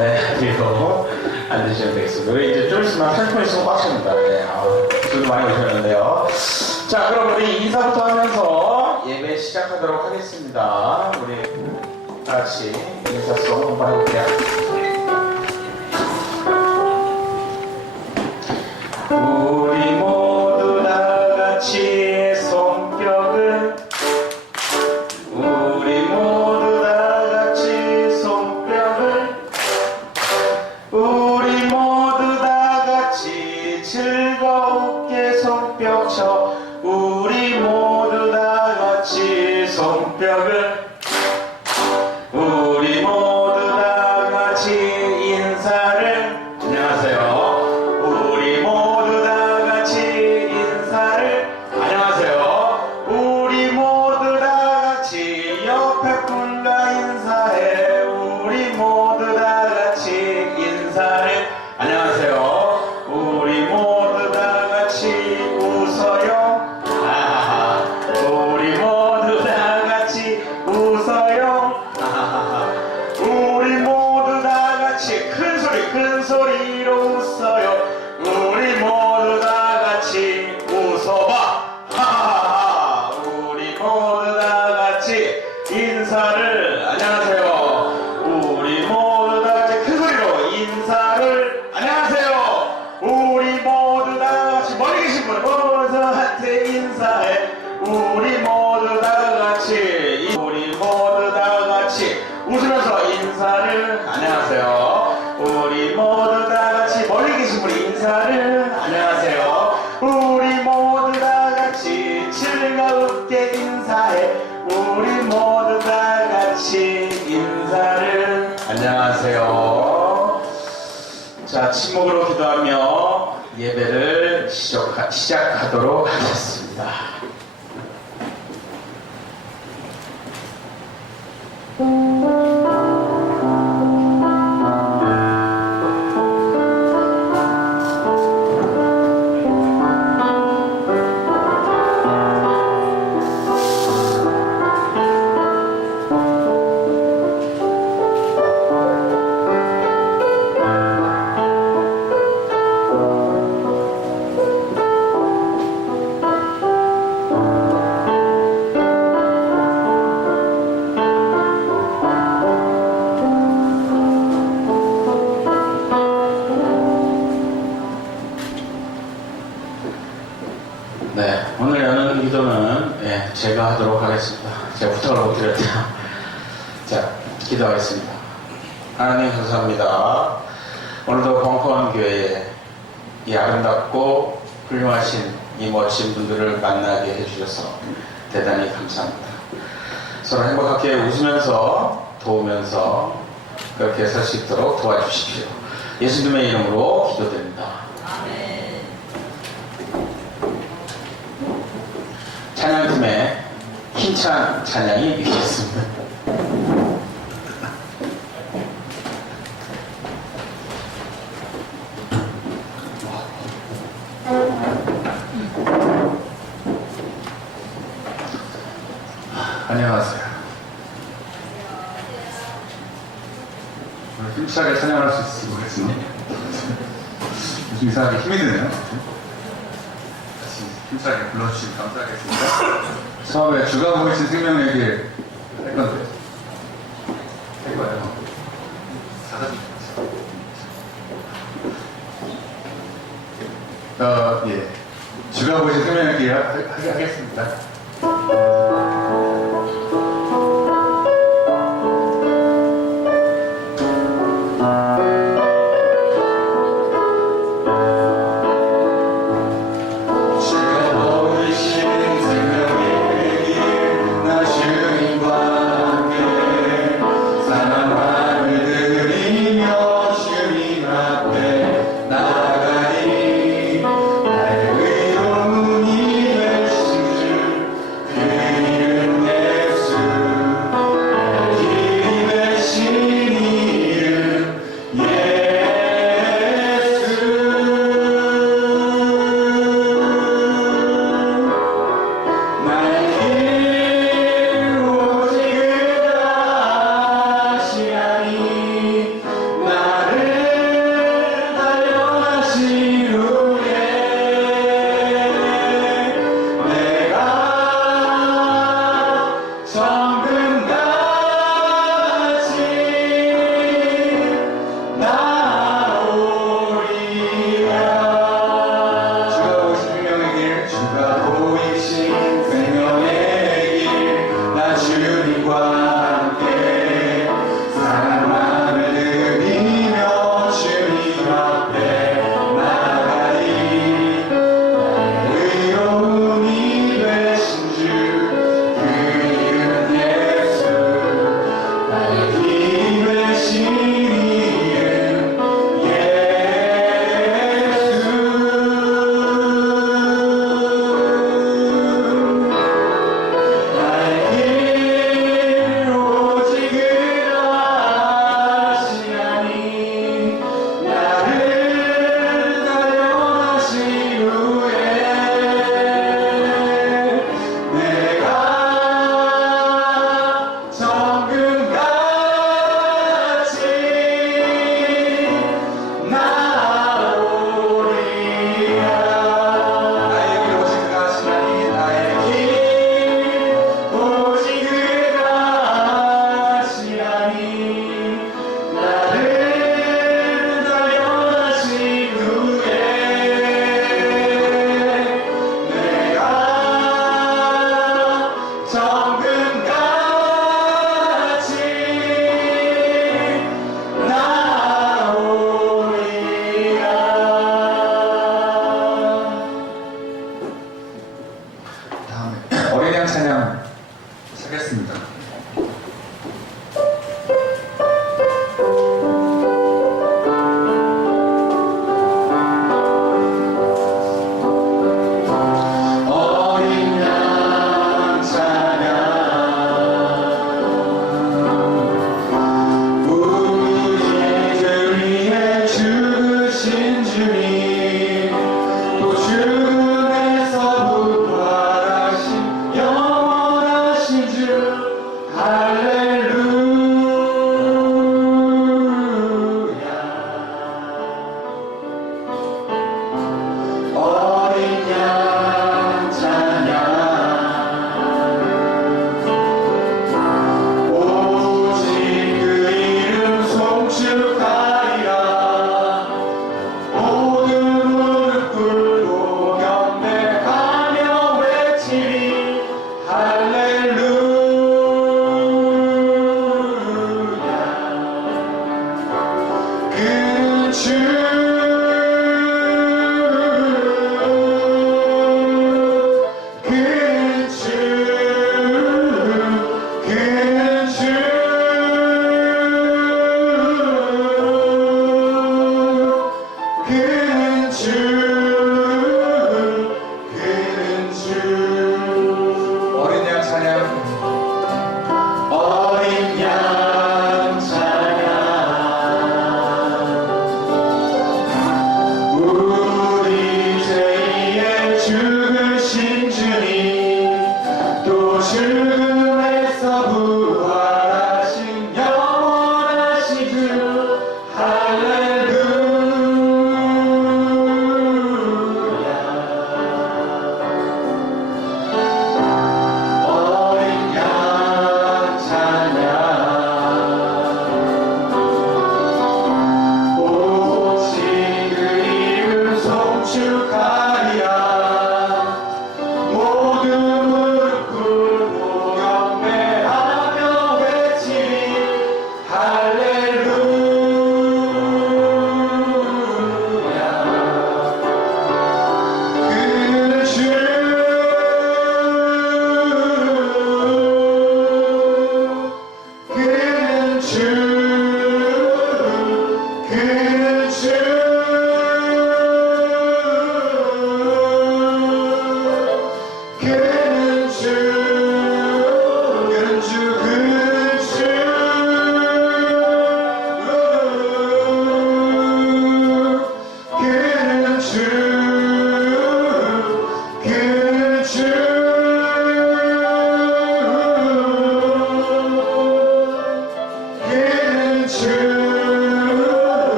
네, 그리고 앉으시면 되겠습니다. 우리 이제 좀 있으면 30분 있으면 꽉 찹니다. 네, 저도 많이 오셨는데요. 자, 그럼 우리 인사부터 하면서 예배 시작하도록 하겠습니다. 우리 다 같이 인사송 한번 해볼게요. 우리 모두 다 같이 손뼉을 우리 모두 다 같이 손뼉을 우리 모두 다 같이 즐겁게 손뼉 쳐 우리 모두 다 같이 손뼉을 우리 모두 다 같이 인사를 안녕하세요. 우리 모두 다 같이 인사를 안녕하세요. 우리 모두 다 같이 옆에 분과 인사해 우리 모두 다 같이 인사를 안녕하세요. 우리 모두 다 같이 웃어요. 우리 모두 다 같이 웃어요. 우리 모두 다 같이 큰 소리로 웃어요. 우리 모두 다 같이 웃어봐. 우리 모두 다 같이 인사를 안녕하세요. 우리 모두 다 같이 큰 소리로 인사를 안녕하세요. 우리 모두 다 같이 멀리 계신 분 모두한테 인사해. 우리 모두 다 같이 웃으면서 인사를 안녕하세요. 우리 모두 다 같이 멀리 계신 분 인사를 안녕하세요. 우리 모두 다 같이 즐겁게 인사해. 우리 모두 다 같이 인사를 안녕하세요. 자, 침묵으로 기도하며 예배를 시작하도록 하겠습니다. 네, 오늘 여는 기도는 제가 하도록 하겠습니다. 제가 부탁을 못 드렸대요. 자, 기도하겠습니다. 하나님 감사합니다. 오늘도 벙커원 교회에 이 아름답고 훌륭하신 이 멋진 분들을 만나게 해주셔서 대단히 감사합니다. 서로 행복하게 웃으면서 도우면서 그렇게 살 수 있도록 도와주십시오. 예수님의 이름으로 기도드립니다. 찬양팀의 힘찬 찬양이 있겠습니다. 안녕하세요. 오늘 힘차게 찬양할 수 있을지 모르겠습니다. 요즘 이상하게 힘이 드네요. 힘차게 불러주시면 감사하겠습니다. 처음에 주가 보이신 생명 얘기 할 건데 할 거예요. 예. 주가 보이신 생명 얘기 하겠습니다. 나의 의로움이 될 수 그는 주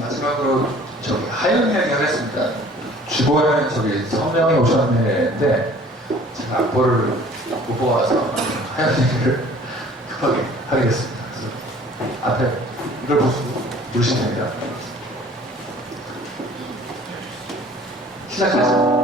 마지막으로 저기 하영 이야기 하겠습니다. 주보에는 저기 성명이 오셨는데 제가 악보를 못 보아서 하영 이야기를 급하게 하겠습니다. 그래서 앞에 이걸 보시고 누르시면 됩니다. 시작하겠습니다.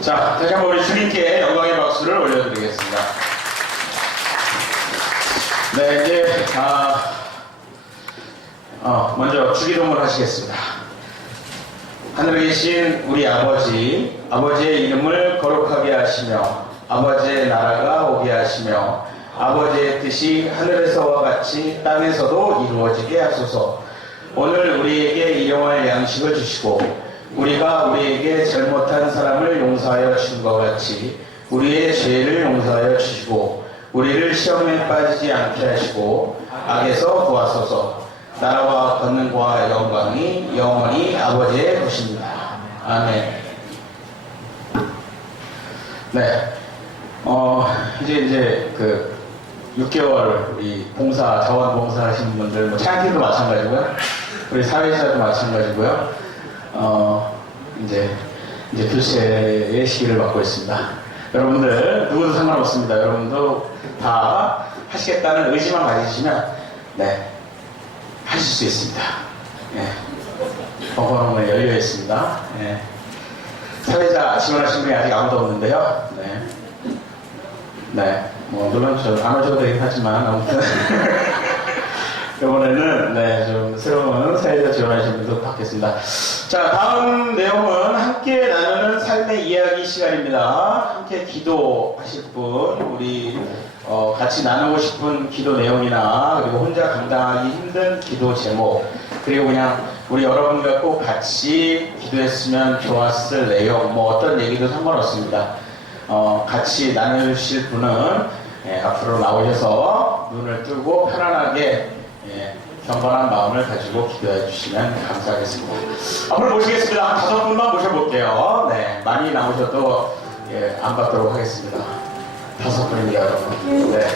자, 다시 한번 우리 주님께 영광의 박수를 올려드리겠습니다. 네, 이제 먼저 주기도문 하시겠습니다. 하늘에 계신 우리 아버지, 아버지의 이름을 거룩하게 하시며 아버지의 나라가 오게 하시며 아버지의 뜻이 하늘에서와 같이 땅에서도 이루어지게 하소서. 오늘 우리에게 일용할 양식을 주시고 우리가 우리에게 잘못한 사람을 용서하여 준 것 같이 우리의 죄를 용서하여 주시고 우리를 시험에 빠지지 않게 하시고 악에서 구하소서. 나라와 권능과 영광이 영원히 아버지의 것입니다. 아멘. 네. 이제 그 6개월 우리 자원봉사 하시는 분들, 뭐 차양팀도 마찬가지고요. 우리 사회자도 마찬가지고요. 이제 교체의 시기를 맞고 있습니다. 여러분들, 누구도 상관없습니다. 여러분도 다 하시겠다는 의지만 가지시면, 네, 하실 수 있습니다. 예. 벙커는 열려 있습니다. 예. 사회자 지원하신 분이 아직 아무도 없는데요. 네. 네. 물론 안 오셔도 되긴 하지만, 아무튼. 이번에는, 네, 좀 새로운 사회자 지원하신 분도 받겠습니다. 자, 다음 내용은 함께 나누는 삶의 이야기 시간입니다. 함께 기도하실 분, 우리, 같이 나누고 싶은 기도 내용이나, 그리고 혼자 감당하기 힘든 기도 제목, 그리고 그냥 우리 여러분과 꼭 같이 기도했으면 좋았을 내용, 뭐 어떤 얘기도 상관없습니다. 같이 나누실 분은, 앞으로 나오셔서 눈을 뜨고 편안하게, 경건한 마음을 가지고 기도해 주시면 감사하겠습니다. 앞으로 모시겠습니다. 한 5분만 모셔볼게요. 네, 많이 나오셔도 안 받도록 하겠습니다. 5분입니다, 여러분. 네,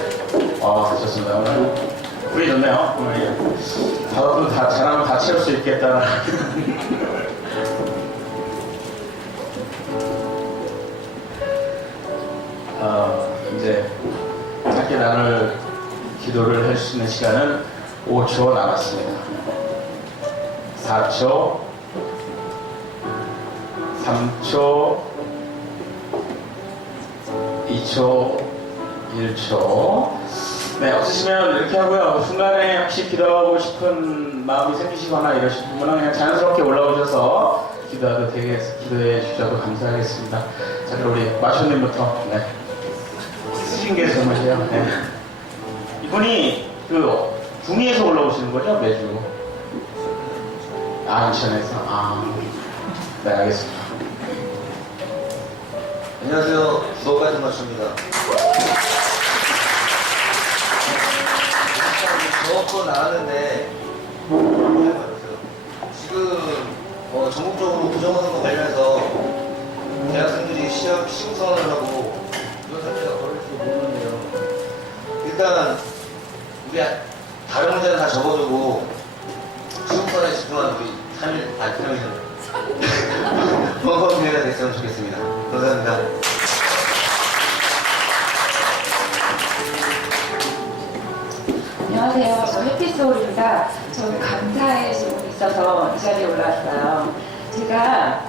좋습니다. 오늘 분이 좋네요. 오늘 5분 다 잘하면 다 채울 수 있겠다는. 이제 짧게 나눌 기도를 할 수 있는 시간은 5초 남았습니다. 4초, 3초, 2초, 1초. 네, 없으시면 이렇게 하고요. 중간에 혹시 기도하고 싶은 마음이 생기시거나 이러시는 분은 그냥 자연스럽게 올라오셔서 기도해 주셔도 감사하겠습니다. 자, 그럼 우리 마쇼님부터. 네. 쓰신 게 정말이에요. 네. 이분이 중위에서 올라오시는 거죠? 매주. 인천에서. 네, 알겠습니다. 안녕하세요. 수업까지 마칩니다. 저거 나왔는데 지금 전국적으로 부정선거 관련해서 대학생들이 시험선언을 하고 이런 사태가 벌어질지 모르는데요. 일단 우리 다른 문제는 다 접어두고 시험선언에 집중한 우리 3일 번거로운 기회가 됐으면 좋겠습니다. 감사합니다. 안녕하세요. 저 해피소울입니다. 저는 감사의 질문이 있어서 이 자리에 올라왔어요. 제가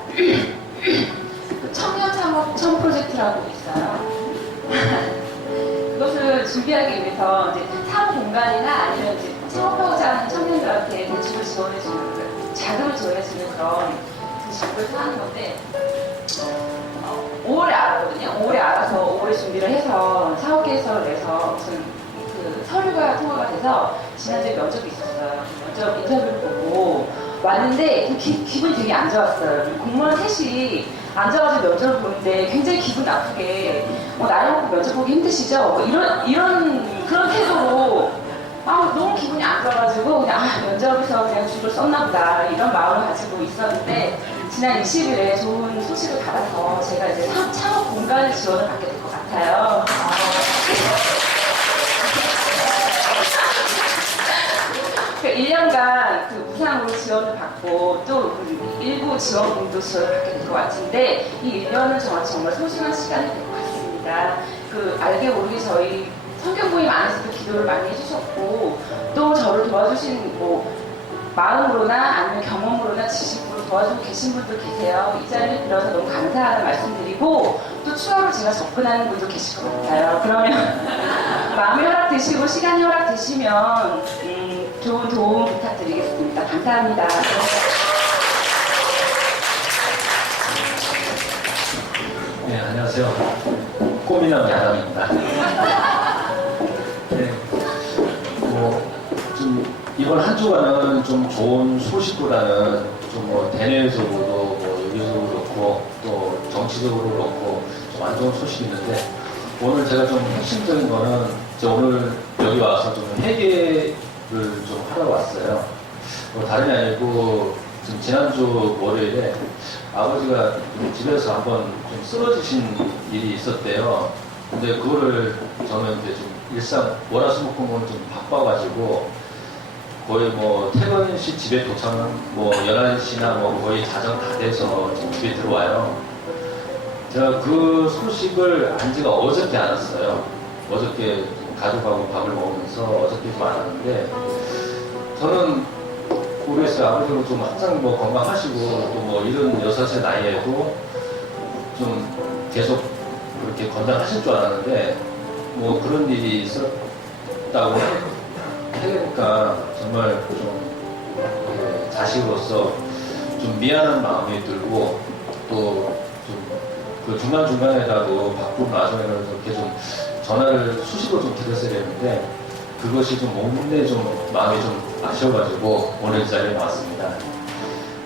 청년 창업청 프로젝트라고 있어요. 그것을 준비하기 위해서 이제 사업 공간이나 아니면 이제 창업하고자 하는 청년들한테 대출을 지원해주는, 자금을 지원해주는 그런 직업을 하는 건데, 5월에 알았거든요. 5월에 알아서 5월에 준비를 해서 사업 계획서를 내서 무슨 서류가 통과가 돼서 지난주에 면접이 있었어요. 면접 인터뷰를 보고 왔는데 기분이 되게 안 좋았어요. 공무원 셋이 앉아가지고 면접을 보는데 굉장히 기분 나쁘게 나이 먹고 면접 보기 힘드시죠? 이런 그런 태도로 너무 기분이 안 좋아가지고 그냥 면접에서 그냥 죽을 썼나 보다 이런 마음을 가지고 있었는데 지난 20일에 좋은 소식을 받아서 제가 이제 창업 공간 지원을 받게 될 것 같아요. 1년간 무상으로 지원을 받고 또 일부 지원금도 지원을 받게 될 것 같은데 이 1년은 정말 소중한 시간이 될 것 같습니다. 알게 모르게 저희 성경 모임 안에서도 기도를 많이 해주셨고 또 저를 도와주신 마음으로나 아니면 경험으로나 지식으로 도와주고 계신 분도 계세요. 이 자리를 빌어서 너무 감사하다는 말씀드리고 또 추가로 제가 접근하는 분도 계실 것 같아요. 그러면 마음이 허락되시고 시간이 허락되시면 좋은 도움 부탁드리겠습니다. 감사합니다. 네, 안녕하세요. 꽃미남 야당입니다. 네, 좀 이번 한 주간은 좀 좋은 소식보다는 좀 대내적으로도 여기서도 그렇고 또 정치적으로 그렇고 좀 안 좋은 소식이 있는데 오늘 제가 좀 핵심적인 거는 오늘 여기 와서 좀 회개를 좀 하러 왔어요. 다름이 아니고 지금 지난주 월요일에 아버지가 집에서 한번 좀 쓰러지신 일이 있었대요. 근데 그거를 저는 이제 좀 일상 월화수목금은 좀 바빠가지고 거의 퇴근 시 집에 도착은 11시나 거의 자정 다 돼서 지금 집에 들어와요. 제가 그 소식을 안 지가 어저께 알았어요. 어저께 가족하고 밥을 먹으면서 어저께 좀 알았는데 저는 모르겠어요. 아버지도 좀 항상 건강하시고 또 76의 나이에도 좀 계속 그렇게 건강하실 줄 알았는데 그런 일이 있었다고 하니까 정말 좀 자식으로서 좀 미안한 마음이 들고 또 좀 그 중간중간에라도 바쁜 와중에는 이렇게 좀 전화를 수시로 좀 드렸어야 했는데 그것이 좀 몸에 좀 마음이 좀 아쉬워가지고 오늘 이 자리에 나왔습니다.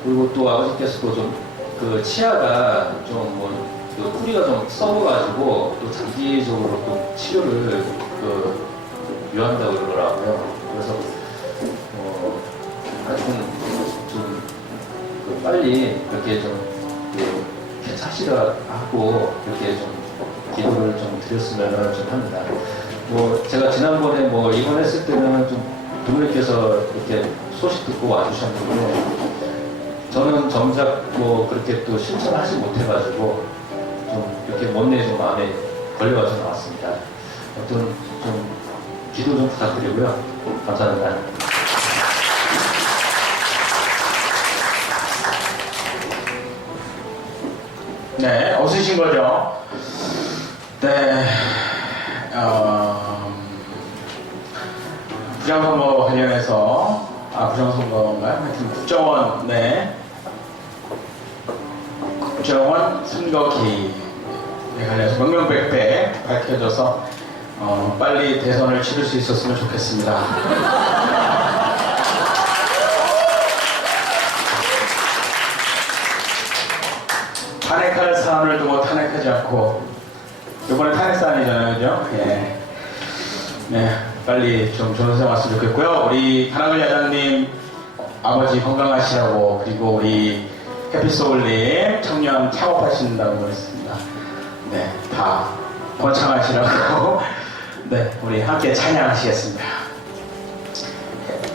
그리고 또 아버지께서도 좀 그 치아가 좀 그 뿌리가 좀 썩어가지고 또 장기적으로 또 치료를 요한다고 그러더라고요. 그래서 하여튼 좀 빨리 이렇게 좀 괜찮으시라 하고 이렇게 좀 기도를 좀 드렸으면 좀 합니다. 제가 지난번에 입원했을 때는 좀 부모님께서 이렇게 소식 듣고 와주셨는데 저는 정작 그렇게 또 실천하지 못해가지고 좀 이렇게 못내 좀 마음에 걸려가지고 나왔습니다. 아무튼 좀 기도 좀 부탁드리고요. 감사합니다. 네, 없으신 거죠? 네, 부정선거 관련해서, 부정선거인가요? 하여튼 국정원, 네. 국정원 선거 개입에 관련해서 명명백백 밝혀져서, 빨리 대선을 치를 수 있었으면 좋겠습니다. 탄핵할 사안을 두고 탄핵하지 않고 이번에 탄핵 사안이잖아요, 그죠? 예. 네, 빨리 좀 좋은 세상 왔으면 좋겠고요. 우리 하나글 야장님 아버지 건강하시라고 그리고 우리 해피소울님 청년 창업하신다고 그랬습니다. 네, 다 번창하시라고 네, 우리 함께 찬양하시겠습니다.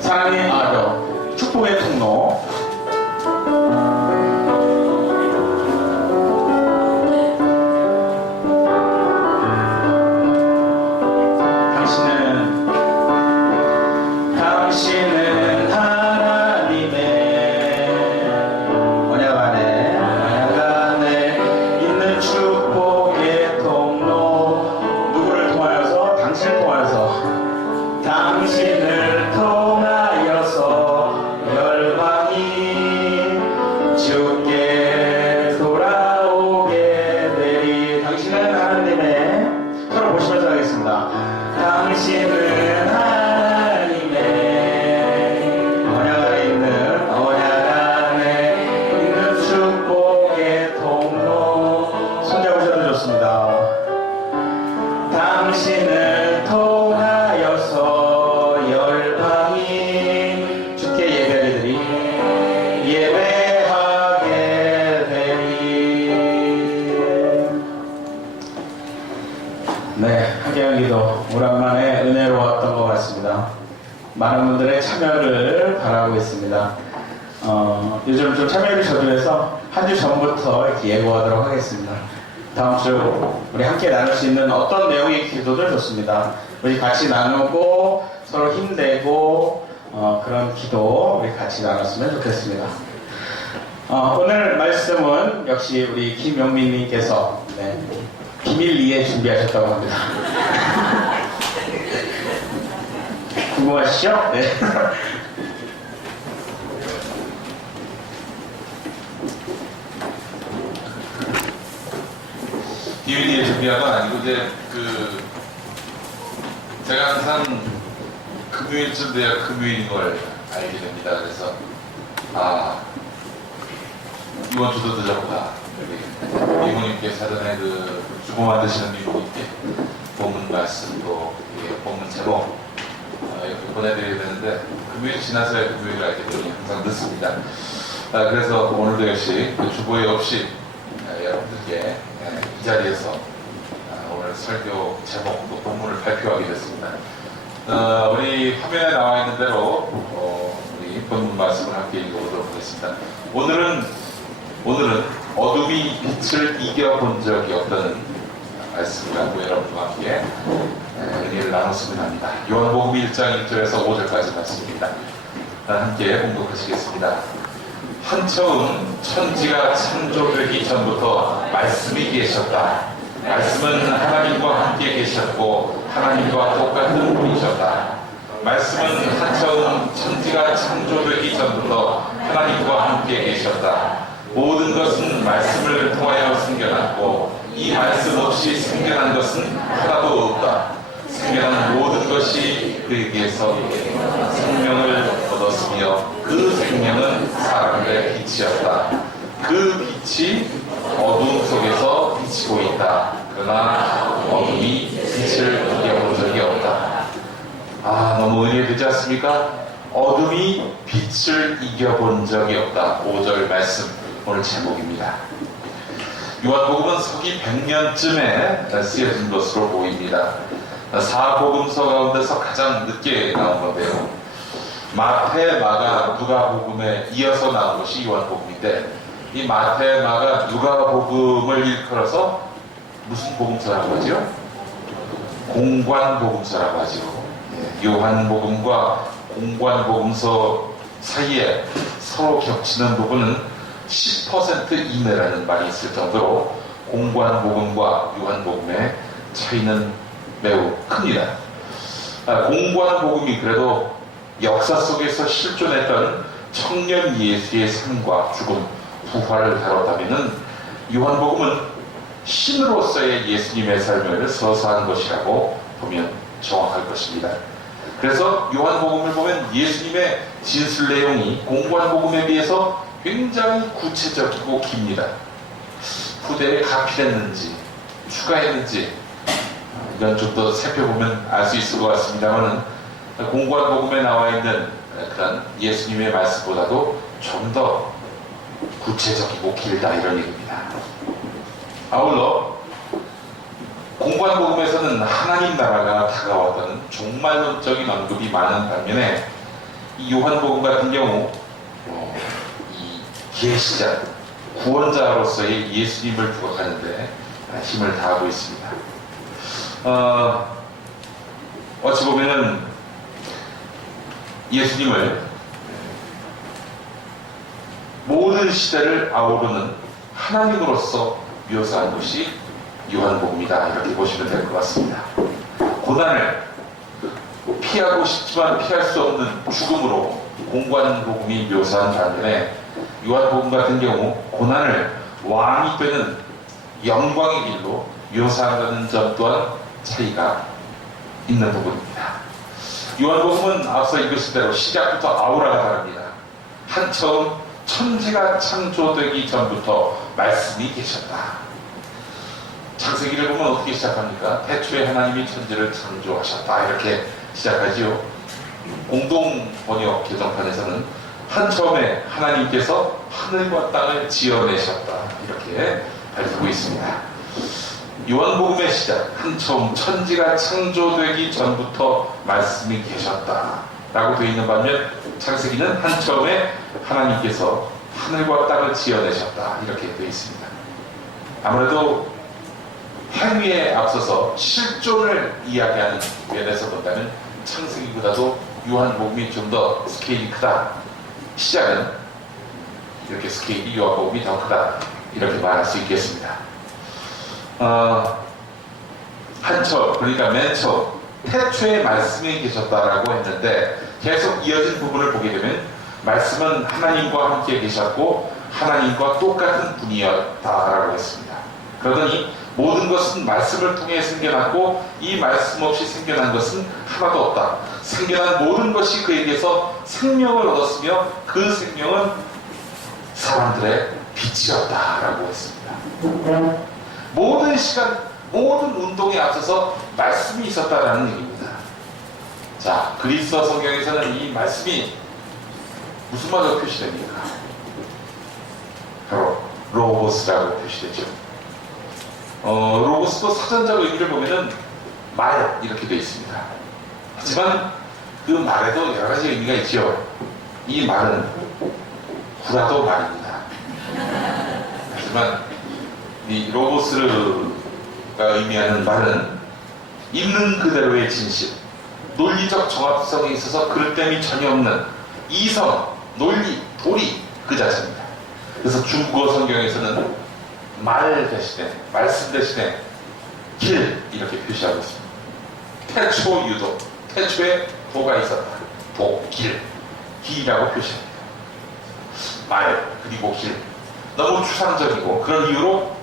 사랑의 축복의 통로. 당신은 하나님의 언약 안에 있는 축복의 통로. 누구를 통하여서? 당신을 통하여서. 당신을 통하여서 열방이 주께 돌아오게 되리. 당신은 하나님의, 서로 보시면서 하겠습니다. 당신은 하나님의 언약 안에 있는 축복의 통로. 손잡으셔도 좋습니다. 당신을 통하여서 열방이 주께 예배하게 되리. 네, 하계하기도 오랜만에 은혜로웠던 것 같습니다. 많은 분들의 참여를 바라고 있습니다. 요즘 좀 참여율이 저조해서 한 주 전부터 이렇게 예고하도록 하겠습니다. 다음 주 우리 함께 나눌 수 있는 어떤 내용의 기도들 좋습니다. 우리 같이 나누고 서로 힘내고 그런 기도 우리 같이 나눴으면 좋겠습니다. 오늘 말씀은 역시 우리 김영민님께서 비밀리에 준비하셨다고 합니다. 궁금하시죠? 네. 비밀리에 준비한 건 아니고 이제 제가 항상 금요일쯤 돼야 금요일인 걸 알게 됩니다. 그래서 이번 주도 늦었구나. 여기 이모님께 사전에 주보 만드시는 이모님께 본문 말씀 또 본문 제목 이렇게 보내드려야 되는데 금요일 지나서야 금요일 알게 되니 항상 늦습니다. 그래서 오늘도 역시 주보에 없이 여러분들께 이 자리에서 오늘 설교 제목 또 본문을 발표하게 됐습니다. 우리 화면에 나와 있는 대로 우리 본문 말씀을 함께 읽어보도록 하겠습니다. 오늘은 어둠이 빛을 이겨본 적이 없다는 말씀을 갖고 여러분과 함께 은혜를 나눴으면 합니다. 요한복음 1장 1절에서 5절까지 말씀입니다. 함께 공독하시겠습니다. 한처음 천지가 창조되기 전부터 말씀이 계셨다. 말씀은 하나님과 함께 계셨고 하나님과 똑같은 분이셨다. 말씀은 한처음 천지가 창조되기 전부터 하나님과 함께 계셨다. 모든 것은 말씀을 통하여 생겨났고 이 말씀 없이 생겨난 것은 하나도 없다. 생겨난 모든 것이 그에게서 생명을 얻었으며 그 생명은 사람의 빛이었다. 그 빛이 어둠 속에서 비치고 있다. 그러나 어둠이 빛을 이겨본 적이 없다. 너무 은혜되지 않습니까? 어둠이 빛을 이겨본 적이 없다. 5절 말씀 오늘 제목입니다. 요한복음은 서기 100년쯤에 쓰여진 것으로 보입니다. 4복음서 가운데서 가장 늦게 나온 건데요. 마태, 마가, 누가복음에 이어서 나온 것이 요한복음인데 이 마태, 마가, 누가복음을 일컬어서 무슨 복음서라고 하죠? 공관복음서라고 하죠. 요한복음과 공관복음서 사이에 서로 겹치는 부분은 10% 이내라는 말이 있을 정도로 공관복음과 요한복음의 차이는 매우 큽니다. 공관복음이 그래도 역사 속에서 실존했던 청년 예수의 삶과 죽음, 부활을 다뤘다면 요한복음은 신으로서의 예수님의 삶을 서사한 것이라고 보면 정확할 것입니다. 그래서 요한복음을 보면 예수님의 진술 내용이 공관복음에 비해서 굉장히 구체적이고 깁니다. 후대에 가필했는지 추가했는지 이건 좀 더 살펴보면 알 수 있을 것 같습니다만 공관복음에 나와 있는 그런 예수님의 말씀보다도 좀 더 구체적이고 길다 이런 얘기입니다. 아울러 공관복음에서는 하나님 나라가 다가왔다는 종말론적인 언급이 많은 반면에 이 요한복음 같은 경우 이 계시자, 구원자로서의 예수님을 부각하는데 힘을 다하고 있습니다. 어찌 보면은 예수님을 모든 시대를 아우르는 하나님으로서 묘사한 것이 요한복음이다 이렇게 보시면 될 것 같습니다. 고난을 피하고 싶지만 피할 수 없는 죽음으로 공관복음이 묘사한 반면에 요한복음 같은 경우 고난을 왕이 되는 영광의 길로 묘사한다는 점 또한 차이가 있는 부분입니다. 요한복음은 앞서 읽으신 대로 시작부터 아우라가 다릅니다. 한처음 천지가 창조되기 전부터 말씀이 계셨다. 창세기를 보면 어떻게 시작합니까? 태초에 하나님이 천지를 창조하셨다 이렇게 시작하지요. 공동 번역 개정판에서는 한처음에 하나님께서 하늘과 땅을 지어내셨다 이렇게 밝히고 있습니다. 요한복음의 시작, 한처음 천지가 창조되기 전부터 말씀이 계셨다 라고 되어 있는 반면 창세기는 한처음에 하나님께서 하늘과 땅을 지어내셨다 이렇게 되어 있습니다. 아무래도 행위에 앞서서 실존을 이야기하는 면에서 본다면 창세기보다도 요한복음이 좀 더 스케일이 크다. 시작은 이렇게 스케일이 요한복음이 더 크다 이렇게 말할 수 있겠습니다. 한처 그러니까 맨 처음 태초에 말씀이 계셨다라고 했는데 계속 이어진 부분을 보게 되면 말씀은 하나님과 함께 계셨고 하나님과 똑같은 분이었다라고 했습니다. 그러더니 모든 것은 말씀을 통해 생겨났고 이 말씀 없이 생겨난 것은 하나도 없다. 생겨난 모든 것이 그에게서 생명을 얻었으며 그 생명은 사람들의 빛이었다라고 했습니다. 모든 시간, 모든 운동에 앞서서 말씀이 있었다라는 얘기입니다. 자, 그리스어 성경에서는 이 말씀이 무슨 말로 표시됩니까? 바로 로고스라고 표시되죠. 로고스도 사전적 의미를 보면은 말 이렇게 되어 있습니다. 하지만 그 말에도 여러 가지 의미가 있죠. 이 말은 구라도 말입니다. 하지만 이 로고스가 의미하는 말은 있는 그대로의 진실, 논리적 정합성에 있어서 그릇됨이 전혀 없는 이성, 논리, 도리 그 자체입니다. 그래서 중국어 성경에서는 말 대신에, 말씀 대신에 길 이렇게 표시하고 있습니다. 태초 유도, 태초에 도가 있었다. 도, 길, 길이라고 표시합니다. 말, 그리고 길. 너무 추상적이고 그런 이유로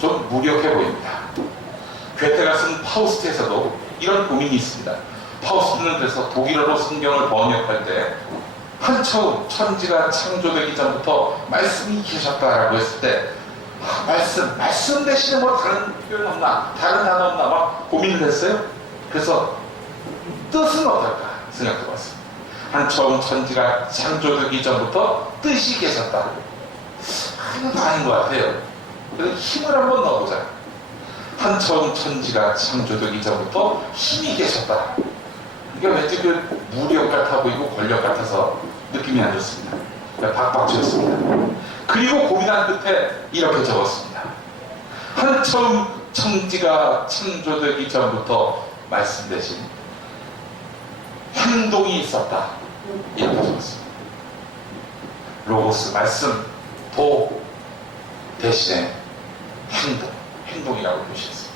좀 무력해 보입니다. 괴테가 쓴 파우스트에서도 이런 고민이 있습니다. 파우스트는 그래서 독일어로 성경을 번역할 때 한처음 천지가 창조되기 전부터 말씀이 계셨다라고 했을 때 말씀 대신에 뭐 다른 표현 없나, 다른 단어 없나 막 고민을 했어요. 그래서 뜻은 어떨까 생각해봤습니다. 한처음 천지가 창조되기 전부터 뜻이 계셨다. 이건 아닌 것 같아요. 그래서 힘을 한번 넣어보자. 한처음 천지가 창조되기 전부터 힘이 계셨다. 이게 왠지 그 무력 같아 보이고 권력 같아서 느낌이 안 좋습니다. 박박 지었습니다. 그리고 고민한 끝에 이렇게 적었습니다. 한처음 천지가 창조되기 전부터 말씀 대신 행동이 있었다. 이렇게 적었습니다. 로고스 말씀, 도 대신에 행동이라고 표시했습니다.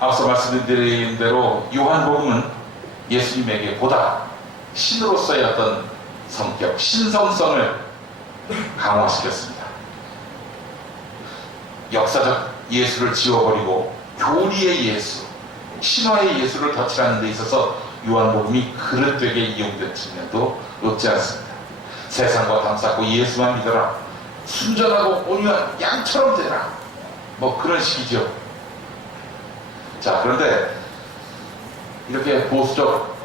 앞서 말씀드린 대로 요한복음은 예수님에게 보다 신으로서의 어떤 성격, 신성성을 강화시켰습니다. 역사적 예수를 지워버리고 교리의 예수, 신화의 예수를 덧칠하는 데 있어서 요한복음이 그릇되게 이용된 측면도 없지 않습니다. 세상과 담쌓고 예수만 믿어라, 순전하고 온유한 양처럼 되라, 뭐 그런 식이죠. 자, 그런데 이렇게 보수적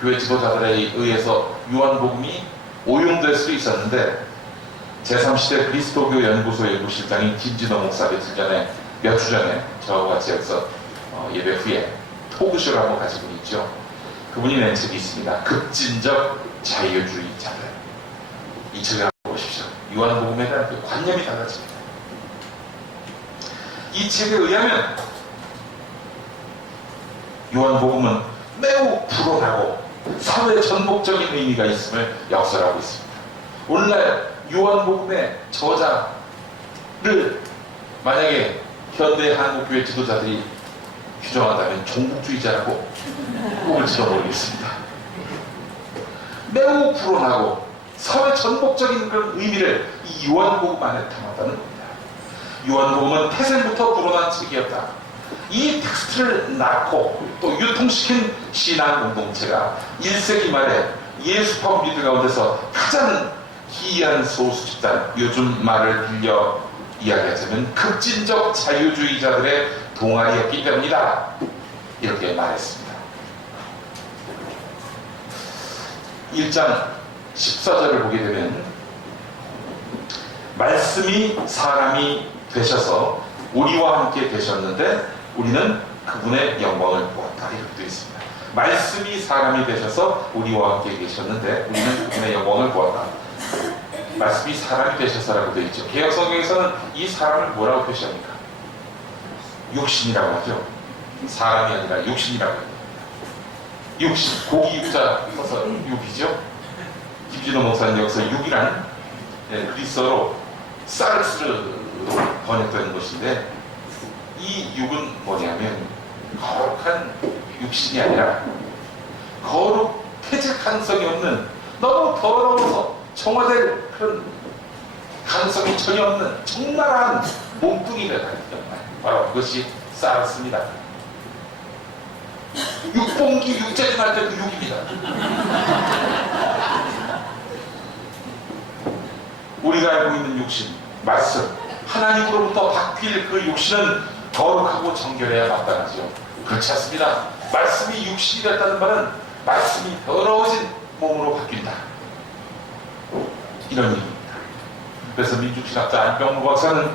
교회 지도자들에 의해서 요한복음이 오용될 수도 있었는데 제3시대 그리스도교 연구소 연구실장인 김진호 목사 며칠 전에, 몇 주 전에 저와 같이 여기서 예배 후에 토크쇼를 한번 가진 분이 있죠. 그분이 낸 책이 있습니다. 급진적 자유주의자들. 이 책을 한번 보십시오. 요한복음에 대한 그 관념이 달라집니다. 이 책에 의하면 요한복음은 매우 불온하고 사회 전복적인 의미가 있음을 역설하고 있습니다. 오늘날 요한복음의 저자를 만약에 현대 한국교회 지도자들이 규정한다면 종북주의자라고 꼽을지도 모르겠습니다. 매우 불온하고 사회 전복적인 그런 의미를 이 요한복음 안에 담았다는 겁니다. 요한복음은 태생부터 불온한 책이었다. 이 텍스트를 낳고 또 유통시킨 신앙 공동체가 1세기 말에 예수파 우리들 가운데서 가장 기이한 소수 집단, 요즘 말을 빌려 이야기하자면 급진적 자유주의자들의 동아리였기 때문이다. 이렇게 말했습니다. 1장 14절을 보게 되면 말씀이 사람이 되셔서 우리와 함께 되셨는데 우리는 그분의 영광을 보았다. 이렇게 되어 있습니다. 말씀이 사람이 되셔서 우리와 함께 계셨는데 우리는 그분의 영광을 보았다. 말씀이 사람이 되셔서라고 되어 있죠. 개혁성경에서는 이 사람을 뭐라고 표시합니까? 육신이라고 하죠. 사람이 아니라 육신이라고 합니다. 육신, 고기 육자 써서 육이죠. 김진호 목사님 여기서 육이란 그리스어로 사르스로 번역되는 것인데 이 육은 뭐냐면 거룩한 육신이 아니라 거룩 해질 가능성이 없는 너무 더러워서 정화될 그런 가능성이 전혀 없는 정말한 몸뚱이가 바로 그것이 사르스입니다. 육봉기 육제님 할 때 그 육입니다. 우리가 알고 있는 육신, 말씀, 하나님으로부터 바뀔 그 육신은 거룩하고 정결해야 마땅하죠. 그렇지 않습니다. 말씀이 육신이 됐다는 말은 말씀이 더러워진 몸으로 바뀐다. 이런 얘기입니다. 그래서 민중신학자 안병무 박사는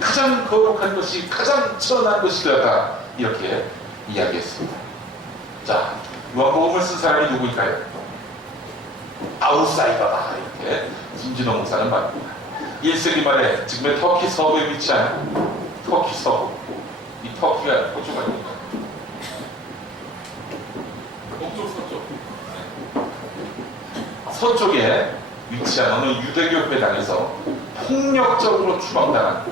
가장 거룩한 것이 가장 천한 것이 되었다. 이렇게 이야기했습니다. 자, 요한복음을 쓴 사람이 누구일까요? 아웃사이더다. 이렇게 김진호 목사는 말합니다. 1세기 말에 지금의 터키 서부에 위치한 터키 서부. 이 터키가 어디가 있는가? 동쪽 서쪽. 서쪽에 위치한 어느 유대교 회당에서 폭력적으로 추방당한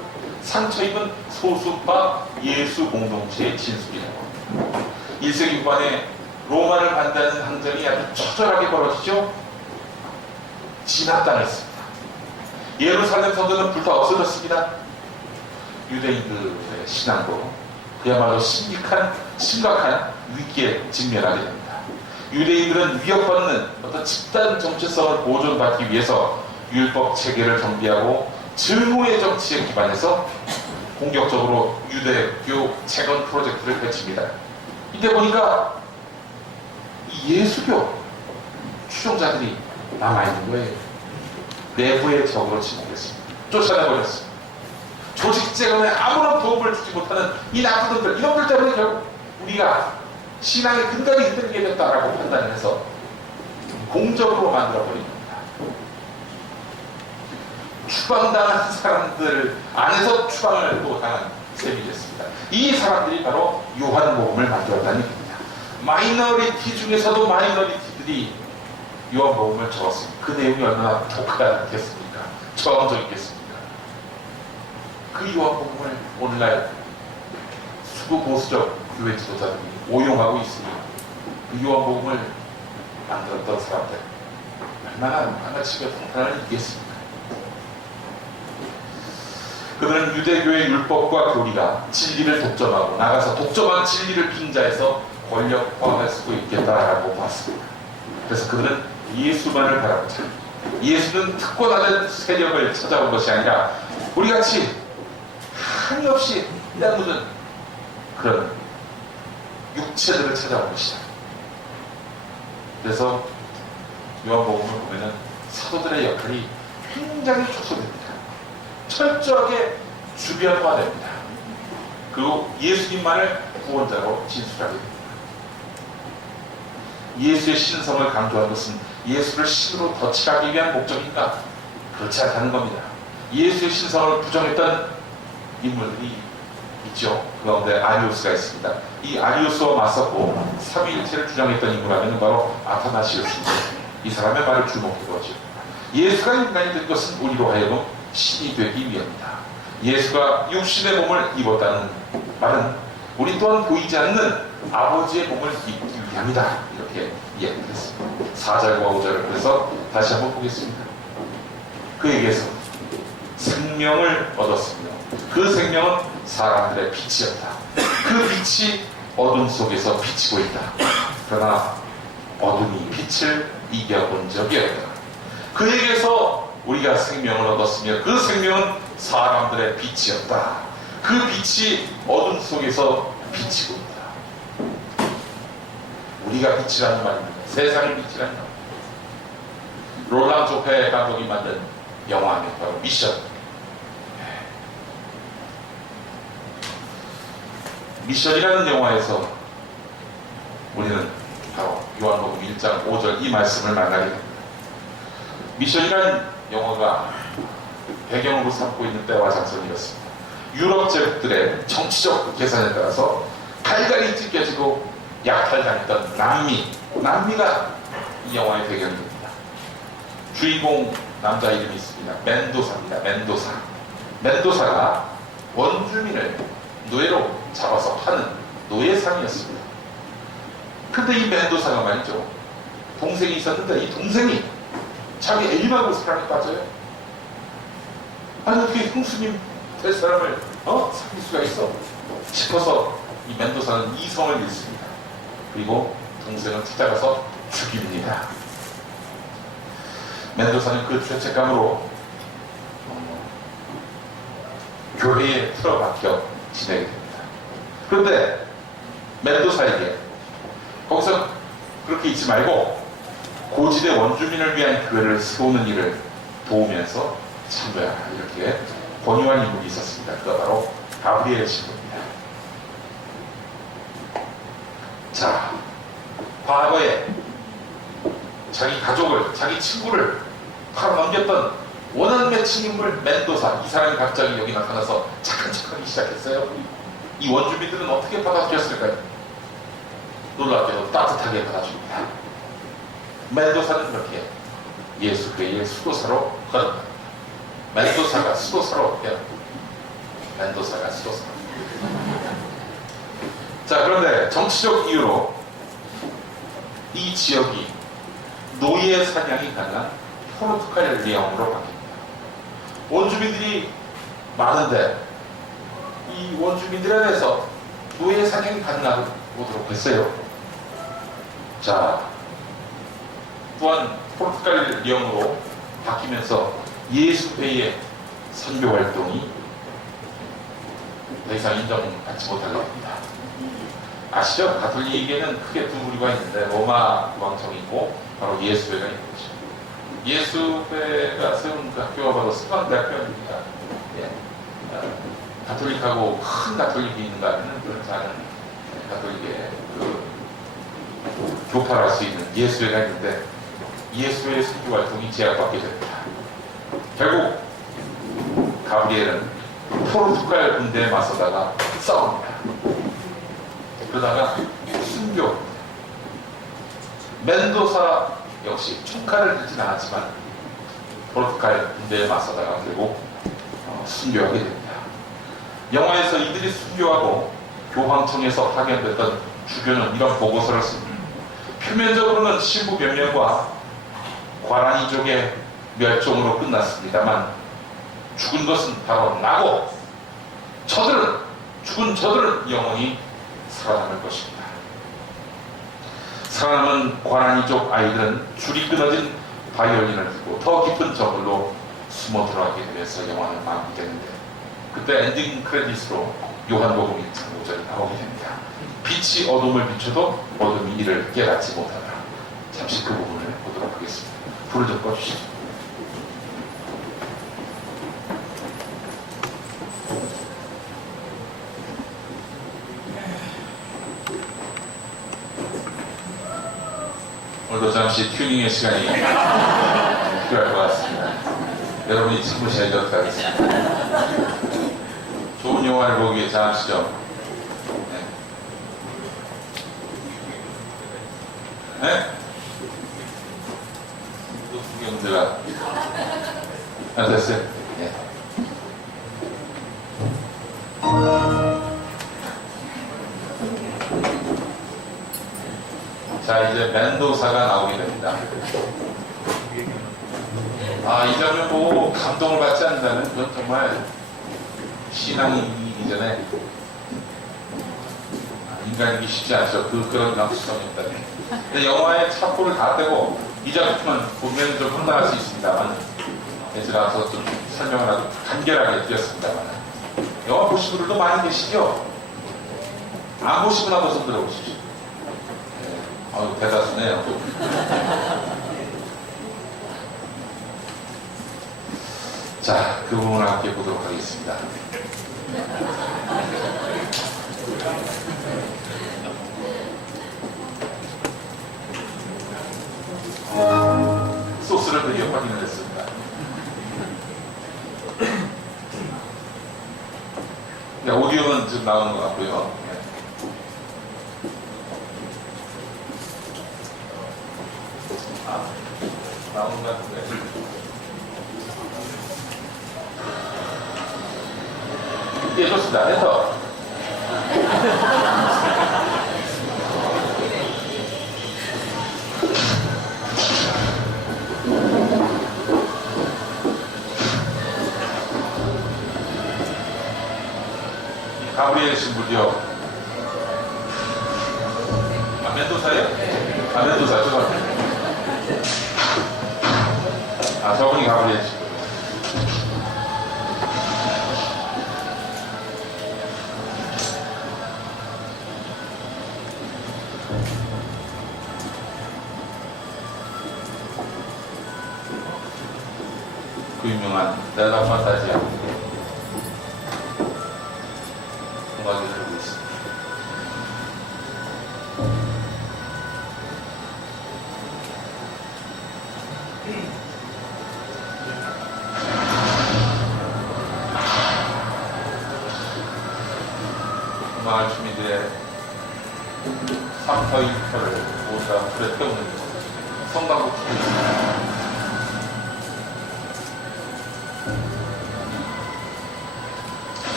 상처 입은 소수파 예수 공동체의 진술이라고 합니다. 1세기 후반에 로마를 반대하는 항전이 아주 처절하게 벌어지죠. 진압당했습니다. 예루살렘 성전은 불타 없어졌습니다. 유대인들의 신앙도 그야말로 심각한 위기에 직면하게 됩니다. 유대인들은 위협받는 어떤 집단 정체성을 보존받기 위해서 율법 체계를 정비하고 증오의 정치에 기반해서 공격적으로 유대교 재건 프로젝트를 펼칩니다. 이때 보니까 이 예수교 추종자들이 남아있는 거예요. 내부의 적으로 침묵했습니다. 쫓아내버렸습니다. 조직 재건에 아무런 도움을 주지 못하는 이 나쁜 놈들, 이놈들 때문에 결국 우리가 신앙의 근간이 흔들리게 됐다라고 판단을 해서 공적으로 만들어버린 겁니다. 추방당한 사람들 안에서 추방을 또 당한 셈이 됐습니다. 이 사람들이 바로 요한복음을 만들었다는 얘기입니다. 마이너리티 중에서도 마이너리티들이 요한복음을 적었습니다. 그 내용이 얼마나 독하겠습니까? 저항적이겠습니까? 그 요한복음을 오늘날 수구 보수적 교회 지도자들이 오용하고 있으니 그 요한복음을 만들었던 사람들 얼마나 망가치고 통탄을 이기겠습니까? 그들은 유대교의 율법과 교리가 진리를 독점하고 나가서 독점한 진리를 빙자해서 권력화할 수 있겠다라고 봤습니다. 그래서 그들은 예수만을 바라보자. 예수는 특권화된 세력을 찾아온 것이 아니라 우리같이 한이 없이 땀 묻은 그런 육체들을 찾아온 것이다. 그래서 요한복음을 보면은 사도들의 역할이 굉장히 축소됩니다. 철저하게 주변화됩니다. 그리고 예수님만을 구원자로 진술하게 됩니다. 예수의 신성을 강조한 것은 예수를 신으로 덧칠하기 위한 목적인가? 그렇지 않다는 겁니다. 예수의 신성을 부정했던 인물들이 있죠. 그 가운데 아리우스가 있습니다. 이 아리우스와 맞섰고 삼위일체를 주장했던 인물하면 바로 아타나시우스입니다. 이 사람의 말을 주목해보죠. 예수가 인간이 된 것은 우리로 하여금 신이 되기 위함이다. 예수가 육신의 몸을 입었다는 말은 우리 또한 보이지 않는 아버지의 몸을 입기 위함이다. 이렇게 이야기했습니다. 4절과 5절을 그래서 다시 한번 보겠습니다. 그에게서 생명을 얻었으며 그 생명은 사람들의 빛이었다. 그 빛이 어둠 속에서 비치고 있다. 그러나 어둠이 빛을 이겨본 적이 없다. 그에게서 우리가 생명을 얻었으며 그 생명은 사람들의 빛이었다. 그 빛이 어둠 속에서 비치고 있다. 우리가 빛이라는 말입니다. 세상의 빛이라는 말. 롤랑 조페 감독이 만든 영화입니다. 바로 미션. 미션이라는 영화에서 우리는 바로 요한복음 1장 5절 이 말씀을 만나게 됩니다. 미션이라는 영화가 배경으로 삼고 있는 때와 장소이었습니다. 유럽 제국들의 정치적 계산에 따라서 갈갈이 찢겨지고 약탈당했던 남미가 이 영화의 배경입니다. 주인공 남자 이름이 있습니다. 멘도사입니다. 멘도사. 멘도사가 원주민을 노예로 잡아서 파는 노예상이었습니다. 근데 이 멘도사가 말이죠. 동생이 있었는데 이 동생이 자기 애인하고 사랑에 빠져요. 아니 어떻게 형수님 될 사람을 사귈 수가 있어? 싶어서 이 멘도사는 이성을 잃습니다. 그리고 동생을 찾아가서 죽입니다. 멘도사는 그 죄책감으로 교회에 틀어박혀 지내게 됩니다. 그런데 멘도사에게 거기서 그렇게 있지 말고 고지대 원주민을 위한 교회를 세우는 일을 도우면서 참여하라 이렇게 권유한 인물이 있었습니다. 그가 바로 가브리엘 신부입니다. 자, 과거에 자기 가족을, 자기 친구를 팔아넘겼던 원한 맺힌 인물 멘도사, 이 사람이 갑자기 여기 나타나서 착한 척하기 시작했어요. 이 원주민들은 어떻게 받아들였을까요? 놀랍게도 따뜻하게 받아줍니다. 멘도사는 그렇게 예수교회의 수도사로 걸어갑니다. 멘도사가 수도사로 멘도사가 수도사로. 자, 그런데 정치적 이유로 이 지역이 노예 사냥이 가능한 포르투갈 리옹으로 바뀝니다. 원주민들이 많은데 이 원주민들에 대해서 노예 사냥이 가능하도록 했어요. 자, 또한 포르투갈 리옹으로 바뀌면서 예수회의 선교 활동이 더 이상 인정받지 못하게 됩니다. 아시죠? 가톨릭에는 크게 두 부류가 있는데 로마 왕정이 있고 바로 예수회가 있는 거죠. 예수회가 세운 그 학교가 바로 스판대학교입니다. 예. 가톨릭하고 큰 가톨릭이 있는가 하면 그런 작은 가톨릭의 그 교파를 할 수 있는 예수회가 있는데 예수회의 선교 활동이 제약받게 됩니다. 결국 가브리엘은 포르투갈 군대에 맞서다가 싸웁니다. 그러다가 순교. 멘도사 역시 총칼을 들진 않았지만 포르투갈 군대에 맞서다가 결국 순교하게 됩니다. 영화에서 이들이 순교하고 교황청에서 파견됐던 주교는 이런 보고서를 씁니다. 표면적으로는 신부 몇 명과 과란이족의 멸종으로 끝났습니다만 죽은 것은 바로 나고 죽은 저들은 영원히 살아남을 것입니다. 살아남은 과란이족 아이들은 줄이 끊어진 바이올린을 들고 더 깊은 저물로 숨어 들어가게 되면서 영화는 마무리되는데 그때 엔딩 크레딧으로 요한복음 1장 5절이 나오게 됩니다. 빛이 어둠을 비춰도 어둠이 이를 깨닫지 못하더라. 잠시 그 부분을 보도록 하겠습니다. 불을 좀 꺼주시죠. 오늘도 잠시 튜닝의 시간이 필요할 것 같습니다. 여러분이 참으셔야 하겠습니다. 좋은 영화를 보기 위해 잠시 좀 네? 또 구경들아 됐어요? 네. 자, 이제 멘도사가 나오게 됩니다. 이 장면 보고 감동을 받지 않는다면 그건 정말 신앙이 이전에 인간이기 쉽지 않죠. 그런 감수성이 있다면. 근데 영화의 첩보를 다 떼고 이 작품은 보면 좀 혼란할 수 있습니다만 제가 좀 설명을 아주 간결하게 드렸습니다만 영화 보신 분들도 많이 계시죠? 안 보신 분 한번 손 들어보십시오. 대다수네요. 자, 그 부분을 함께 보도록 하겠습니다. 소스를 드디어 확인을 했습니다. 네, 오디오는 지금 나오는 것 같고요. 나오는 것 같은데. 예, 좋습니다. 해서. 가브리엘 신부요. 아, 멘도사예요? 아, 멘도사. 죄송합니다. 아, 저분이 가브리엘 신부. 그 유명한 레나 판타지아 음악이 흐르고 있습니다. 음악을 주민들의 3터 1터를 모두 다 불에 태우는 성당국 주고 있습니다.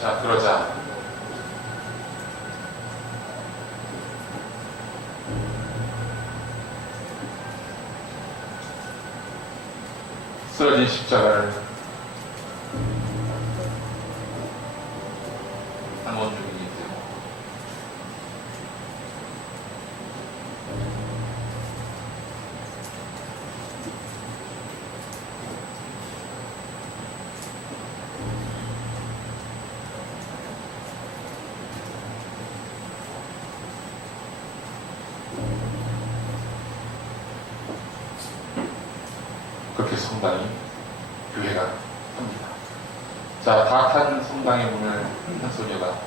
자, 그러자 쓰러진 십자가를 한 원주민이 되고 그렇게 성당이 교회가 합니다. 자, 닫한 성당의 문을 한 소녀가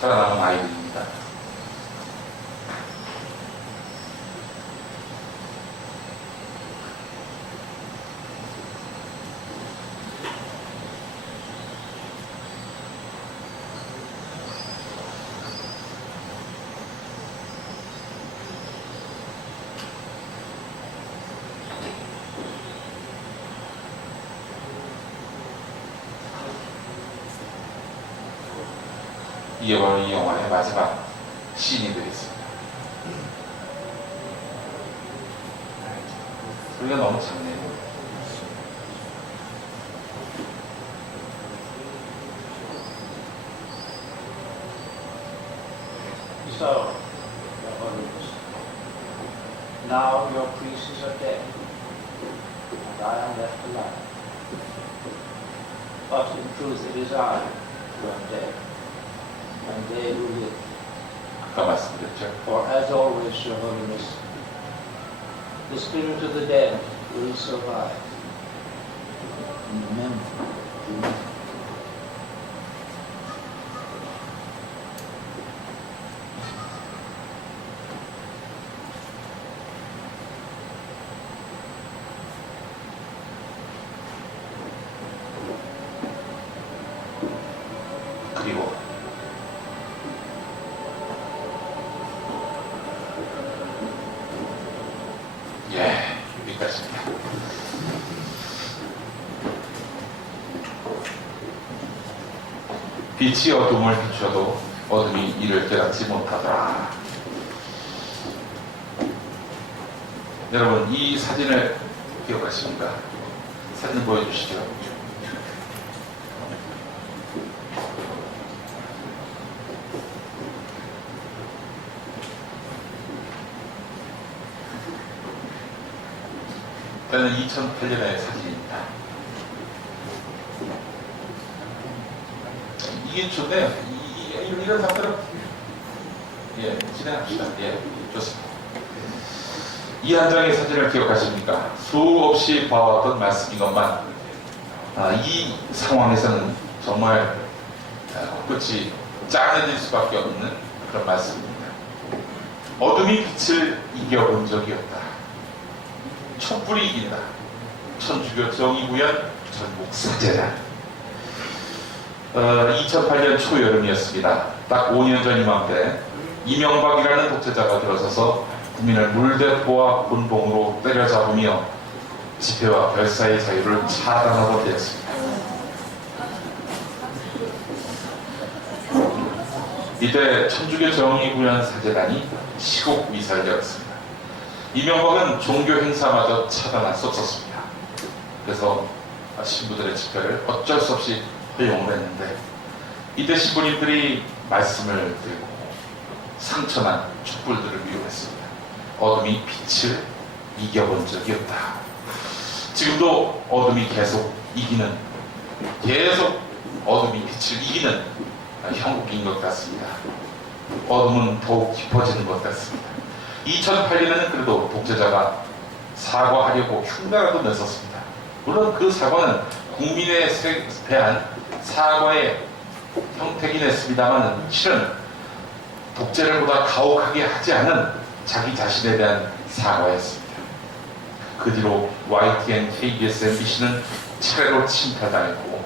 살아남은 아이들입니다. 이게 바로 이 영화의 마지막 씬이 되겠습니다. 소리가 너무 작네요. So, now your priests are dead, and I am left alive. But in truth it is I who am dead, and they who live. 아까 말씀드렸죠. For as always, Your Holiness, the spirit of the dead will survive. Amen. 그리고 예, 여기까지입니다. 빛이 어둠을 비춰도 어둠이 이를 깨닫지 못하더라. 여러분, 이 사진을 기억하십니까? 사진 보여주시죠. 저는 2008년의 사진입니다. 이게 좋네요. 이런 상태로 예, 진행합시다. 예, 좋습니다. 이 한 장의 사진을 기억하십니까? 수없이 봐왔던 말씀이건만 이 상황에서는 정말 끝이 짠해질 수밖에 없는 그런 말씀입니다. 어둠이 빛을 이겨본 적이 없다. 촛불이 이긴다. 천주교 정의구현 전국사제다. 2008년 초여름이었습니다. 딱 5년 전 이맘때 이명박이라는 독재자가 들어서서 국민을 물대포와 곤봉으로 때려잡으며 집회와 별사의 자유를 차단하고 되었습니다. 이때 천주교 정의구현 사제단이 시국 미사를 열었습니다. 이명박은 종교 행사마저 차단할 수 없었습니다. 그래서 신부들의 집회를 어쩔 수 없이 허용을 했는데 이때 신부님들이 말씀을 들고 상처난 촛불들을 위로했습니다. 어둠이 빛을 이겨본 적이 없다. 지금도 어둠이 계속 어둠이 빛을 이기는 형국인 것 같습니다. 어둠은 더욱 깊어지는 것 같습니다. 2008년에는 그래도 독재자가 사과하려고 흉내라도 냈었습니다. 물론 그 사과는 국민에 대한 사과의 형태긴 했습니다만 실은 독재를 보다 가혹하게 하지 않은 자기 자신에 대한 사과였습니다. 그 뒤로 YTN, KBS, MBC는 차례로 침탈당했고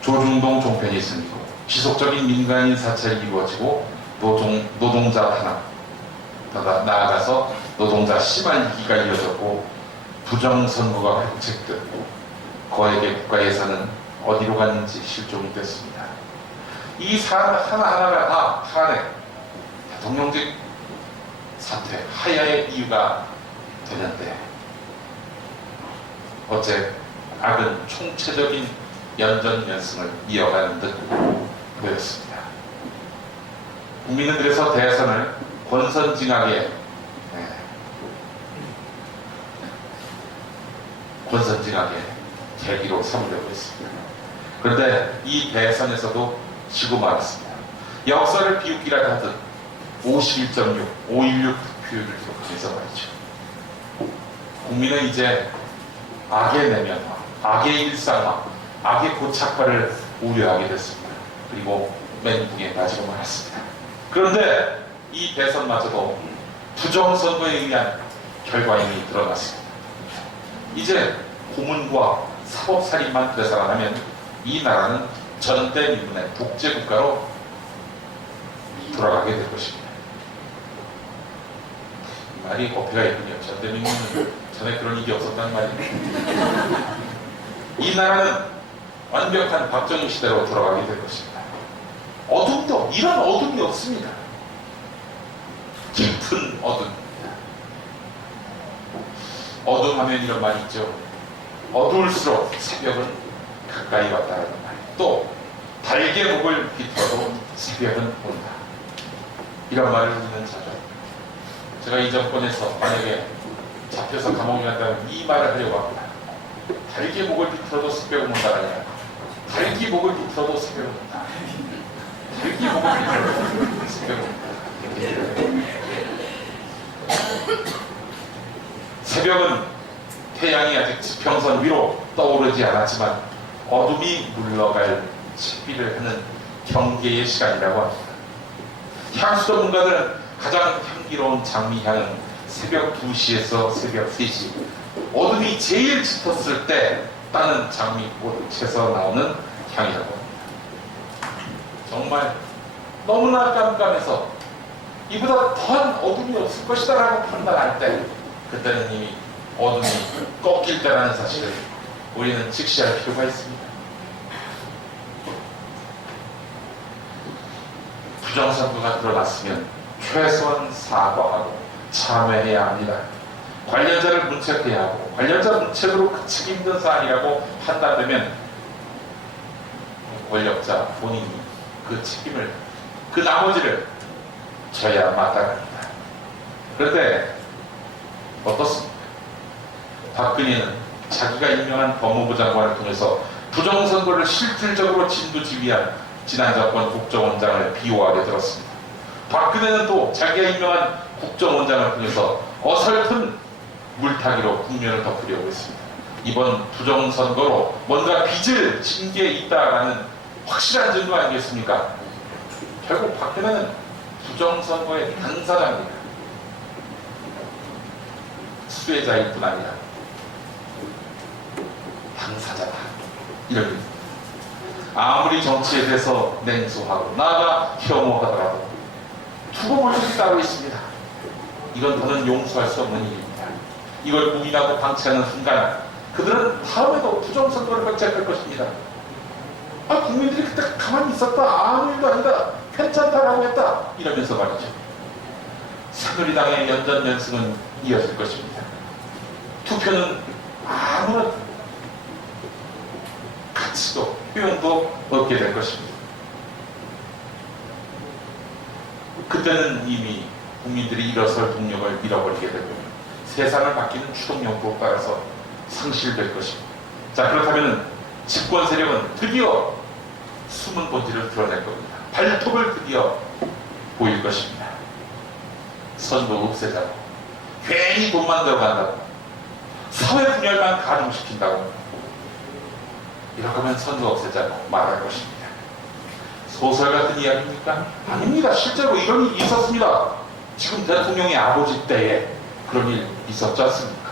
조중동 종편이 생기고 지속적인 민간인 사찰이 이루어지고 노동자 탄압, 나아가서 노동자 심한 위기가 이어졌고 부정선거가 획책됐고 거액의 국가 예산은 어디로 갔는지 실종이 됐습니다. 이 사안 하나하나가 다 하나의 대통령직 사퇴, 하야의 이유가 되는데 어째 악은 총체적인 연전연승을 이어가는 듯 보였습니다. 국민은 그래서 대선을 권선징악의 계기로 삼으려고 했습니다. 그런데 이 대선에서도 지고 말았습니다. 역사를 비웃기라 하듯 51.6, 5.16 득표율을 기록하면서 말이죠. 국민은 이제 악의 내면화, 악의 일상화, 악의 고착화를 우려하게 됐습니다. 그리고 멘붕에 빠지고 말았습니다. 그런데 이 대선마저도 부정선거에 의한 결과임이 드러났습니다. 이제 고문과 사법살인만 되살아나면 이 나라는 전대미문의 독재국가로 돌아가게 될 것입니다. 이 말이 어폐가 있군요. 전대미문은 전에 그런 일이 없었다는 말입니다. 이 나라는 완벽한 박정희 시대로 돌아가게 될 것입니다. 어둠도 이런 어둠이 없습니다. 깊은 어둠입니다. 어둠하면 이런 말이 있죠. 어두울수록 새벽은 가까이 왔다는 말. 또 달개 목을 비틀어도 새벽은 온다. 이런 말을 듣는 자죠. 제가 이 정권에서 만약에 잡혀서 감옥에 간다면 이 말을 하려고 합니다. 달개 목을 비틀어도 새벽은 온다가 아니라 달기 목을 비틀어도 새벽은 온다. 달기 목을 비틀어도 새벽은 온다. 새벽은 태양이 아직 지평선 위로 떠오르지 않았지만 어둠이 물러갈 채비를 하는 경계의 시간이라고 합니다. 향수 전문가들은 가장 향기로운 장미향은 새벽 2시에서 새벽 3시 어둠이 제일 짙었을 때 따는 장미꽃에서 나오는 향이라고 합니다. 정말 너무나 깜깜해서 이보다 더한 어둠이 없을 것이다 라고 판단할 때 그때는 이미 어둠이 꺾일 때라는 사실을 우리는 직시할 필요가 있습니다. 부정선거가 드러났으면 최소한 사과하고 참회해야 합니다. 관련자를 문책해야 하고 관련자 문책으로 그치기 힘든 사안이라고 판단되면 권력자 본인이 그 책임을 그 나머지를 져야 마땅합니다. 그런데 어떻습니까? 박근혜는 자기가 임명한 법무부 장관을 통해서 부정선거를 실질적으로 진두지휘한 지난 정권 국정원장을 비호하게 들었습니다. 박근혜는 또 자기가 임명한 국정원장을 통해서 어설픈 물타기로 국면을 덮으려고 했습니다. 이번 부정선거로 뭔가 빚을 진 게 있다라는 확실한 증거 아니겠습니까? 결국 박근혜는 부정선거의 당사자입니다. 수혜자일 뿐 아니라 당사자다. 이런 의미입니다. 아무리 정치에 대해서 냉소하고 나아가 혐오하더라도 두고 볼 것이 따로 있습니다. 이건 더는 용서할 수 없는 일입니다. 이걸 부인하고 방치하는 순간 그들은 다음에도 부정선거를 발작할 것입니다. 아, 국민들이 그때 가만히 있었다. 아무 일도 아니다. 괜찮다라고 했다. 이러면서 말이죠. 새누리당의 연전연승은 이어질 것입니다. 투표는 아무런 가치도 효용도 없게 될 것입니다. 그때는 이미 국민들이 일어설 동력을 잃어버리게 되고 세상을 바뀌는 추동력도 따라서 상실될 것입니다. 자, 그렇다면 집권 세력은 드디어 숨은 본질을 드러낼 겁니다. 발톱을 드디어 보일 것입니다. 선거 없애자고, 괜히 돈만 들어간다고, 사회 분열만 가중시킨다고, 이럴 거면 선거 없애자고 말할 것입니다. 소설 같은 이야기입니까? 아닙니다. 실제로 이런 일이 있었습니다. 지금 대통령의 아버지 때에 그런 일 있었지 않습니까?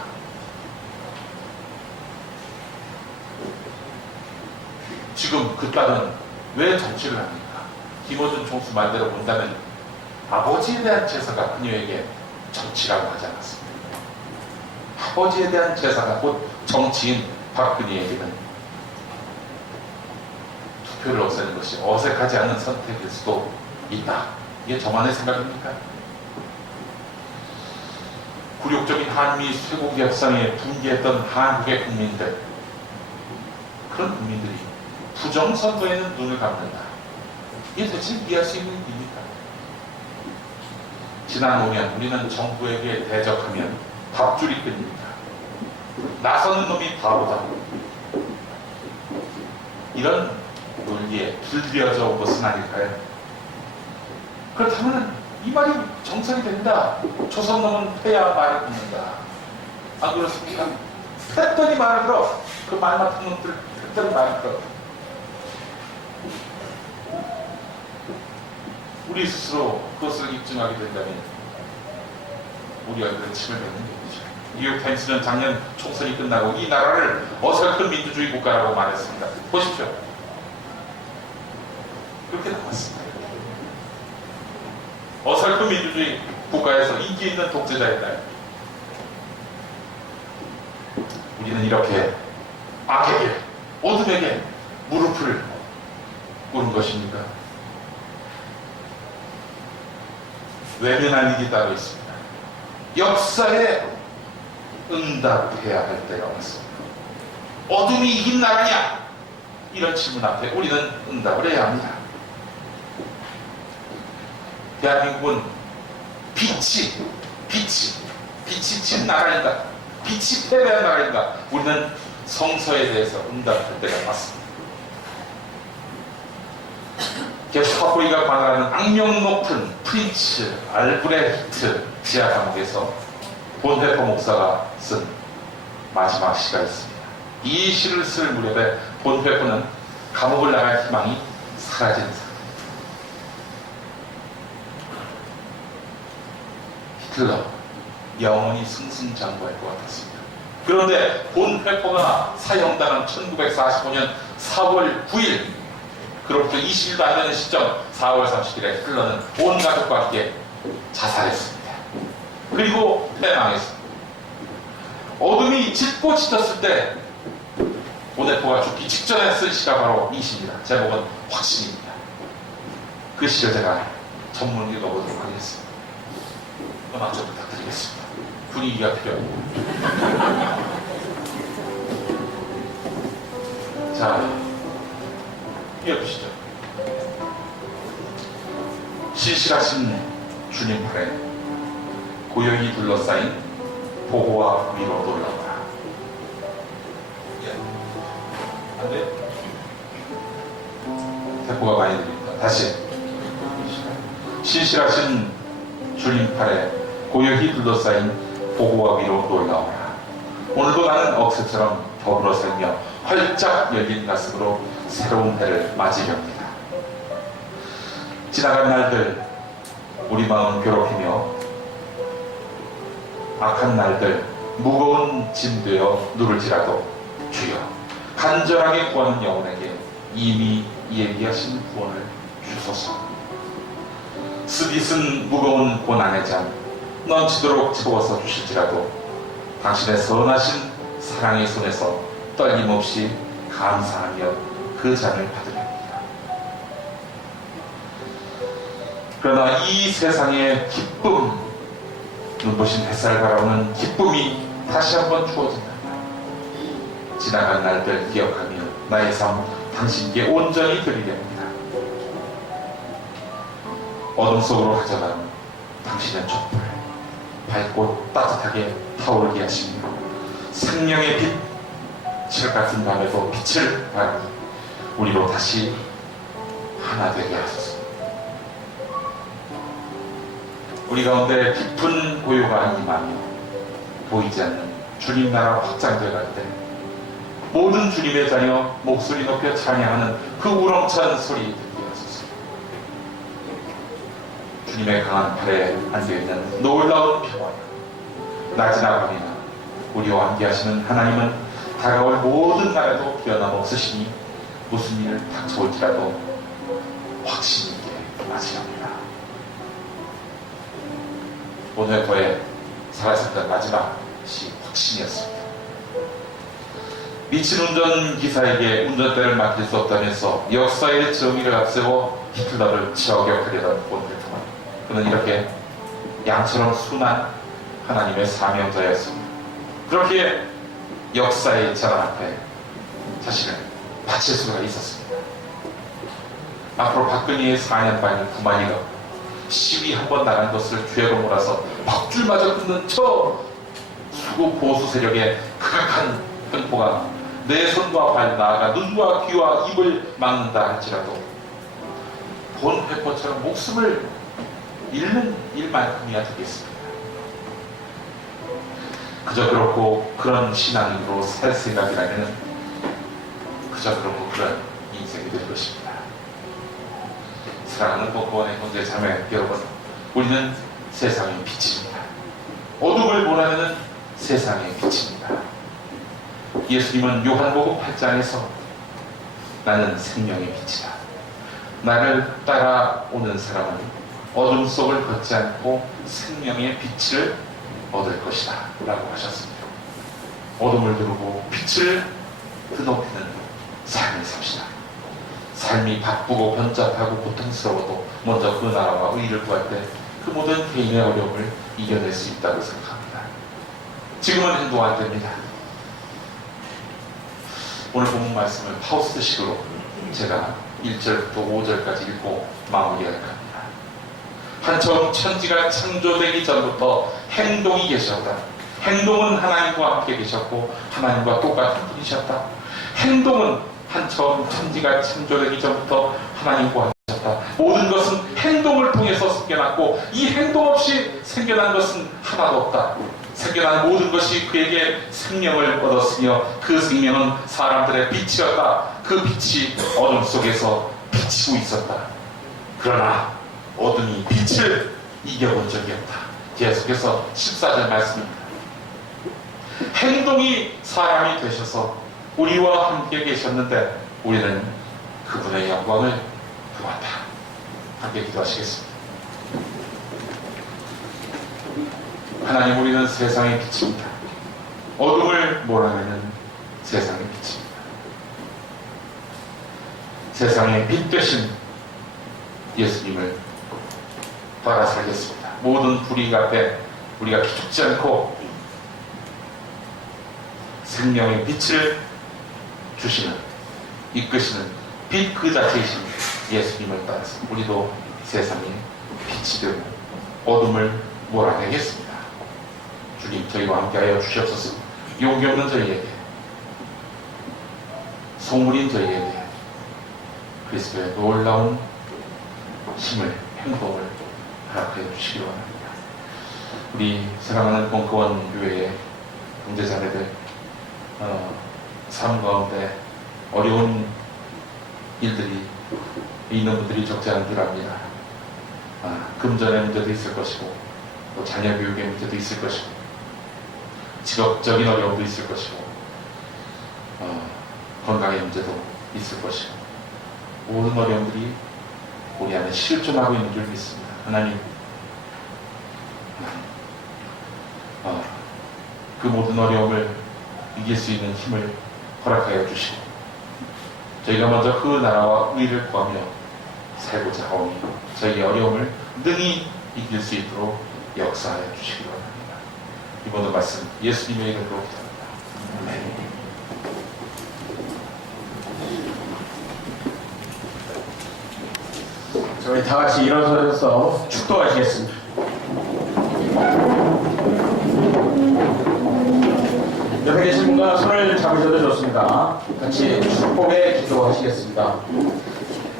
지금 그 딸은 왜 정치를 합니까? 김어준 총수 말대로 본다면 아버지에 대한 제사가 그녀에게 정치라고 하지 않았습니다. 아버지에 대한 제사가 곧 정치인 박근혜에게는 투표를 없애는 것이 어색하지 않은 선택일 수도 있다. 이게 저만의 생각입니까? 굴욕적인 한미 쇠고기 협상에 분개했던 한국의 국민들, 그런 국민들이 부정선거에는 눈을 감는다. 이게 대체 이해할 수 있는 일입니까? 지난 5년 우리는 정부에게 대적하면 밥줄이 끊깁니다. 나서는 놈이 바보다. 이런 논리에 불리어져 온 것은 아닐까요? 그렇다면 이 말이 정설이 된다. 조선놈은 패야 말을 듣는다. 안 그렇습니까? 패더니 말을 들어. 그 말 같은 놈들 패더니 말을 들어. 우리 스스로 그것을 입증하게 된다면 우리 얼굴에 침을 뱉는 것이죠. 뉴욕타임스는 작년 총선이 끝나고 이 나라를 어설픈 민주주의 국가라고 말했습니다. 보십시오. 그렇게 나왔습니다. 어설픈 민주주의 국가에서 인기 있는 독재자의 딸. 우리는 이렇게 악에게, 어둠에게 무릎을 꿇은 것입니까? 외면할 일이 따로 있습니다. 역사에 응답해야 할 때가 왔습니다. 어둠이 이긴 나라냐? 이런 질문 앞에 우리는 응답을 해야 합니다. 대한민국은 빛이 진 나라인가? 빛이 패배한 나라인가? 우리는 성서에 대해서 응답할 때가 왔습니다. 게스파포이가 관할하는 악명 높은 프린츠 알브레히트 지하 감옥에서 본회포 목사가 쓴 마지막 시가 있습니다. 이 시를 쓸 무렵에 본회포는 감옥을 나갈 희망이 사라진 상태. 히틀러 영원히 승승장구할 것 같았습니다. 그런데 본회포가 사형당한 1945년 4월 9일 그로부터 20일도 안 되는 시점 4월 30일에 히틀러는 온 가족과 함께 자살했습니다. 그리고 패망했습니다. 어둠이 짙고 짙었을 때 본회포가 죽기 직전에 쓴 시가 바로 이 시입니다. 제목은 확신입니다. 그 시를 제가 전문 읽어보도록 하겠습니다. 음악 좀 부탁드리겠습니다. 분위기가 필요합니다. 자, 이어보시죠. 신실하신 주님 팔에 고요히 둘러싸인 보호와 위로 놀라워라. 예. 안 돼? 대포가 많이 들립니다. 다시 신실하신 주님 팔에 고요히 둘러싸인 보고와 위로 놀라오라. 오늘도 나는 억새처럼 더불어 살며 활짝 열린 가슴으로 새로운 해를 맞이합니다. 지나간 날들 우리 마음 괴롭히며 악한 날들 무거운 짐 되어 누를지라도 주여 간절하게 구하는 영혼에게 이미 예비하신 구원을 주소서. 스깃은 무거운 고난의 잔 넘치도록 채워서 주실지라도 당신의 선하신 사랑의 손에서 떨림없이 감사하며 그 잔을 받으렵니다. 그러나 이 세상의 기쁨, 눈부신 햇살 바라오는 기쁨이 다시 한번 주어진다. 지나간 날들 기억하며 나의 삶 당신께 온전히 드리렵니다. 어둠 속으로 가져가는 당신의 촛불 밝고 따뜻하게 타오르게 하시며 생명의 빛, 칠 같은 밤에도 빛을 발하니 우리로 다시 하나 되게 하소서. 우리 가운데 깊은 고요가 임하며 보이지 않는 주님 나라 확장되어 갈 때 모든 주님의 자녀 목소리 높여 찬양하는 그 우렁찬 소리 듣게 하소서. 주님의 강한 팔에 안겨있는 놀라운 평화, 낮이나 밤이나 우리와 함께 하시는 하나님은 다가올 모든 날에도 변함없으시니 무슨 일 닥쳐올지라도 확신 있게 맞이합니다. 오늘 거의 살아있었던 마지막 시 확신이었습니다. 미친 운전기사에게 운전대를 맡길 수 없다면서 역사의 정의를 앞세워 히틀러를 저격하려던 본 대통령. 그는 이렇게 양처럼 순한 하나님의 사명자였습니다. 그렇게 역사의 전환 앞에 자신을 바칠 수가 있었습니다. 앞으로 박근혜의 4년 반이 그만이가 시위 한번 나간 것을 죄로 몰아서 벅줄마저 끊는 저 수구 보수 세력의 극악한 횡포가 내 손과 발 나아가 눈과 귀와 입을 막는다 할지라도 본 횡포처럼 목숨을 잃는 일만큼이야 되겠습니다. 그저 그렇고 그런 신앙으로 살 생각이라면 그저 그렇고 그런 인생이 될 것입니다. 사랑하는 뽀뽀원의 형제 자매 여러분, 우리는 세상의 빛입니다. 어둠을 몰아내는 세상의 빛입니다. 예수님은 요한복음 8장에서 나는 생명의 빛이다. 나를 따라오는 사람은 어둠 속을 걷지 않고 생명의 빛을 얻을 것이다 라고 하셨습니다. 어둠을 두르고 빛을 드높이는 삶을 삽시다. 삶이 바쁘고 번잡하고 고통스러워도 먼저 그 나라와 의를 구할 때 그 모든 개인의 어려움을 이겨낼 수 있다고 생각합니다. 지금은 행동할 때입니다. 오늘 본문 말씀을 파우스트식으로 제가 1절부터 5절까지 읽고 마무리할 겁니다. 한처음 천지가 창조되기 전부터 행동이 계셨다. 행동은 하나님과 함께 계셨고 하나님과 똑같은 분이셨다. 행동은 한처음 천지가 창조되기 전부터 하나님과 함께 계셨다. 모든 것은 행동을 통해서 생겨났고 이 행동 없이 생겨난 것은 하나도 없다. 생겨난 모든 것이 그에게 생명을 얻었으며 그 생명은 사람들의 빛이었다. 그 빛이 어둠 속에서 비치고 있었다. 그러나 어둠이 빛을 이겨본 적이 없다. 계속해서 14절 말씀입니다. 행동이 사람이 되셔서 우리와 함께 계셨는데 우리는 그분의 영광을 보았다. 함께 기도하시겠습니다. 하나님, 우리는 세상의 빛입니다. 어둠을 몰아내는 세상의 빛입니다. 세상의 빛 되신 예수님을 따라 살겠습니다. 모든 불의익 앞에 우리가 기죽지 않고 생명의 빛을 주시는, 이끄시는 빛 그 자체이신 예수님을 따라서 우리도 세상의 빛이 되고 어둠을 몰아내겠습니다. 주님, 저희와 함께하여 주시옵소서. 용기 없는 저희에게, 소물인 저희에게 그리스도의 놀라운 힘을, 행동을 허락하여 주시기 원합니다. 우리 사랑하는 벙커원 교회의 형제자매들, 삶 가운데 어려운 일들이 있는 분들이 적지 않은 줄 압니다. 금전의 문제도 있을 것이고, 또 자녀 교육의 문제도 있을 것이고, 직업적인 어려움도 있을 것이고, 건강의 문제도 있을 것이고, 모든 어려움들이 우리 안에 실존하고 있는 줄 믿습니다. 하나님, 그 모든 어려움을 이길 수 있는 힘을 허락하여 주시고, 저희가 먼저 그 나라와 의를 구하며 살고자 하오니 저희의 어려움을 능히 이길 수 있도록 역사하여 주시기 바랍니다. 이번 말씀 예수님의 이름으로 기도합니다. 아멘. 저희 다 같이 일어서서 축도하시겠습니다. 옆에 계신 분과 손을 잡으셔도 좋습니다. 같이 축복의 기도하시겠습니다.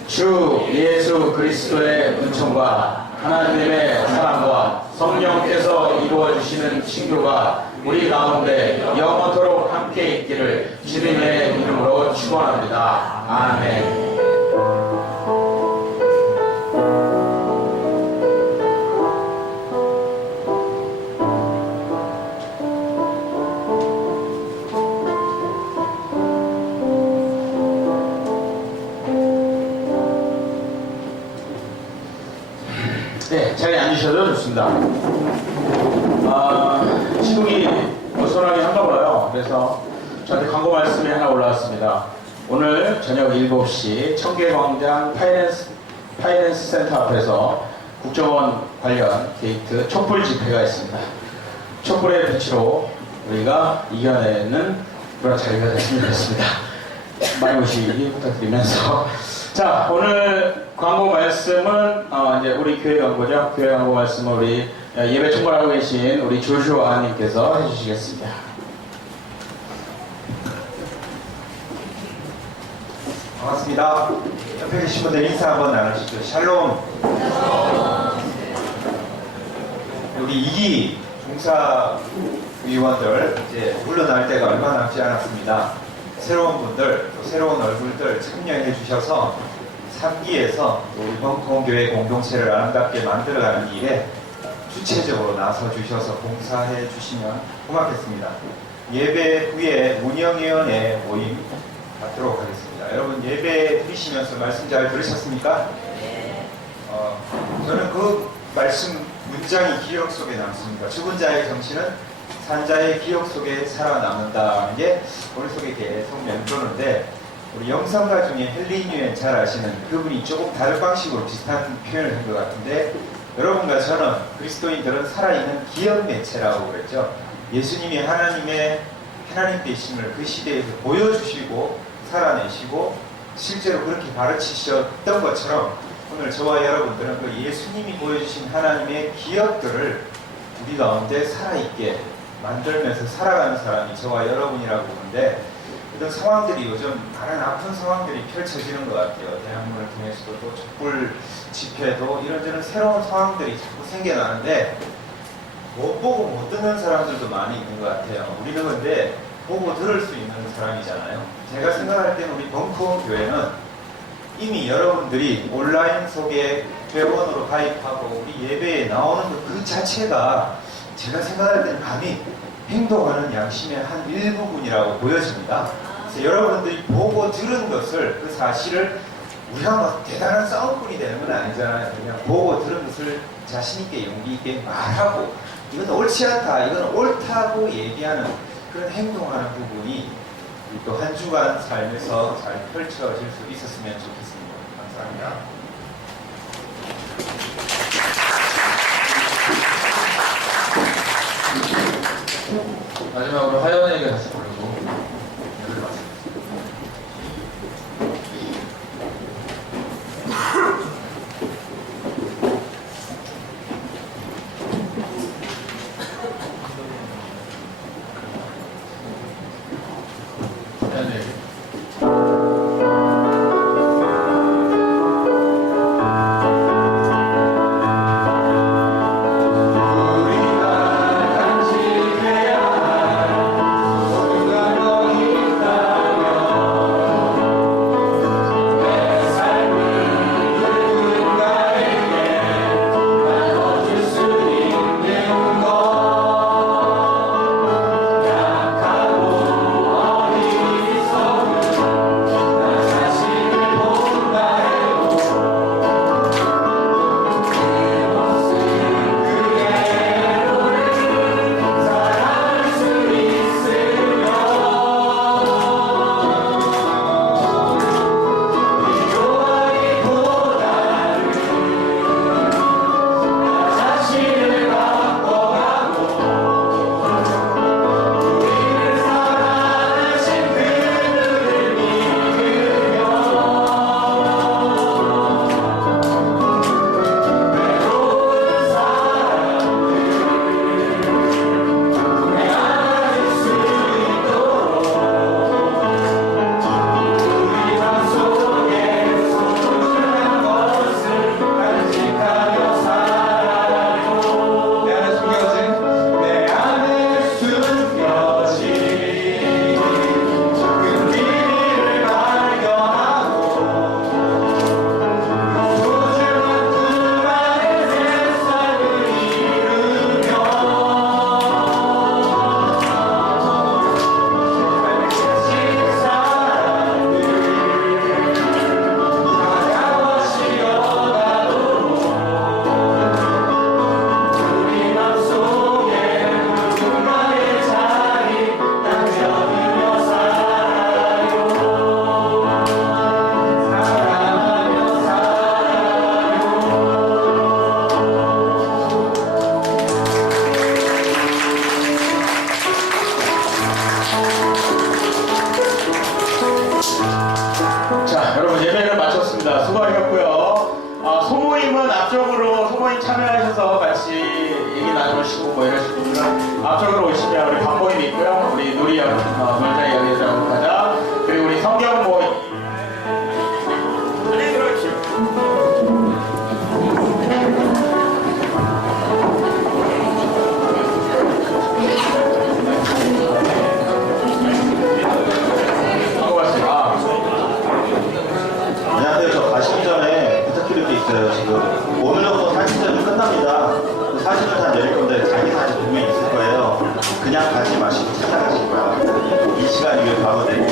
주 예수 그리스도의 은총과 하나님의 사랑과 성령께서 이루어주시는 친교가 우리 가운데 영원토록 함께 있기를 주님의 이름으로 축원합니다. 아멘. 네, 자리에 앉으셔도 좋습니다. 시국이 어수선하게 한가 봐요. 그래서 저한테 광고 말씀이 하나 올라왔습니다. 오늘 저녁 7시 청계광장 파이낸스 센터 앞에서 국정원 관련 게이트 촛불 집회가 있습니다. 촛불의 빛으로 우리가 이겨내는 그런 자리가 됐으면 좋겠습니다. 많이 오시기 부탁드리면서, 자, 오늘 광고 말씀은 이제 우리 교회 광고죠. 교회 광고 말씀은 우리 예배 총괄하고 계신 우리 조슈아님께서 해주시겠습니다. 반갑습니다. 옆에 계신 분들 인사 한번 나누시죠. 샬롬. 우리 2기 종사위원들 이제 물러날 때가 얼마 남지 않았습니다. 새로운 분들, 또 새로운 얼굴들 참여해 주셔서 3기에서 우리 벙커원교회 공동체를 아름답게 만들어가는 일에 주체적으로 나서 주셔서 봉사해 주시면 고맙겠습니다. 예배 후에 운영위원회 모임 갖도록 하겠습니다. 여러분 예배 드리시면서 말씀 잘 들으셨습니까? 저는 그 말씀 문장이 기억 속에 남습니다. 죽은 자의 정신은 산자의 기억 속에 살아남는다는 게 머릿속에 계속 맴도는데, 우리 영상가 중에 헨리 뉴엔 잘 아시는 그분이 조금 다른 방식으로 비슷한 표현을 한 것 같은데, 여러분과 저는 그리스도인들은 살아있는 기억 매체라고 그랬죠. 예수님이 하나님 되심을 그 시대에서 보여주시고 살아내시고 실제로 그렇게 가르치셨던 것처럼, 오늘 저와 여러분들은 그 예수님이 보여주신 하나님의 기억들을 우리 가운데 살아있게 만들면서 살아가는 사람이 저와 여러분이라고 보는데, 이런 상황들이 요즘 많은 아픈 상황들이 펼쳐지는 것 같아요. 대학문을 통해서도 또 촛불 집회도 이런저런 새로운 상황들이 자꾸 생겨나는데, 못 보고 못 듣는 사람들도 많이 있는 것 같아요. 우리는 근데 보고 들을 수 있는 사람이잖아요. 제가 생각할 때는 우리 벙커원 교회는 이미 여러분들이 온라인 속에 회원으로 가입하고 우리 예배에 나오는 것 그 자체가 제가 생각할 때는 감히 행동하는 양심의 한 일부분이라고 보여집니다. 그래서 여러분들이 보고 들은 것을, 그 사실을 우리가 막 대단한 싸움꾼이 되는 건 아니잖아요. 그냥 보고 들은 것을 자신있게 용기있게 말하고, 이건 옳지 않다, 이건 옳다고 얘기하는 그런 행동하는 부분이 또 한 주간 삶에서 잘 펼쳐질 수 있었으면 좋겠습니다. 감사합니다. 마지막으로 하연에게 다시 부르고 예배를 마치겠습니다. 하연에게 모였고요. 소모임은 앞쪽으로 소모임 참여하셔서 같이 얘기 나누시고 뭐 이러실 분들은 앞쪽으로 오시면 우리 반모임 있고요. 우리 놀이역, 놀자 이야기하자고 하자. 그리고 우리 성경 모임. 네, 그렇죠. 반갑습니다. 안녕하세요. 저 가시기 전에 부탁드릴 게 있어요. 지금 오늘로부터 사진전이 끝납니다. 그 사진을 다 내릴 건데 자기 사진 분명히 있을 거예요. 그냥 가지 마시고 찾아가시고요. 이 시간 이후에 바로 내리고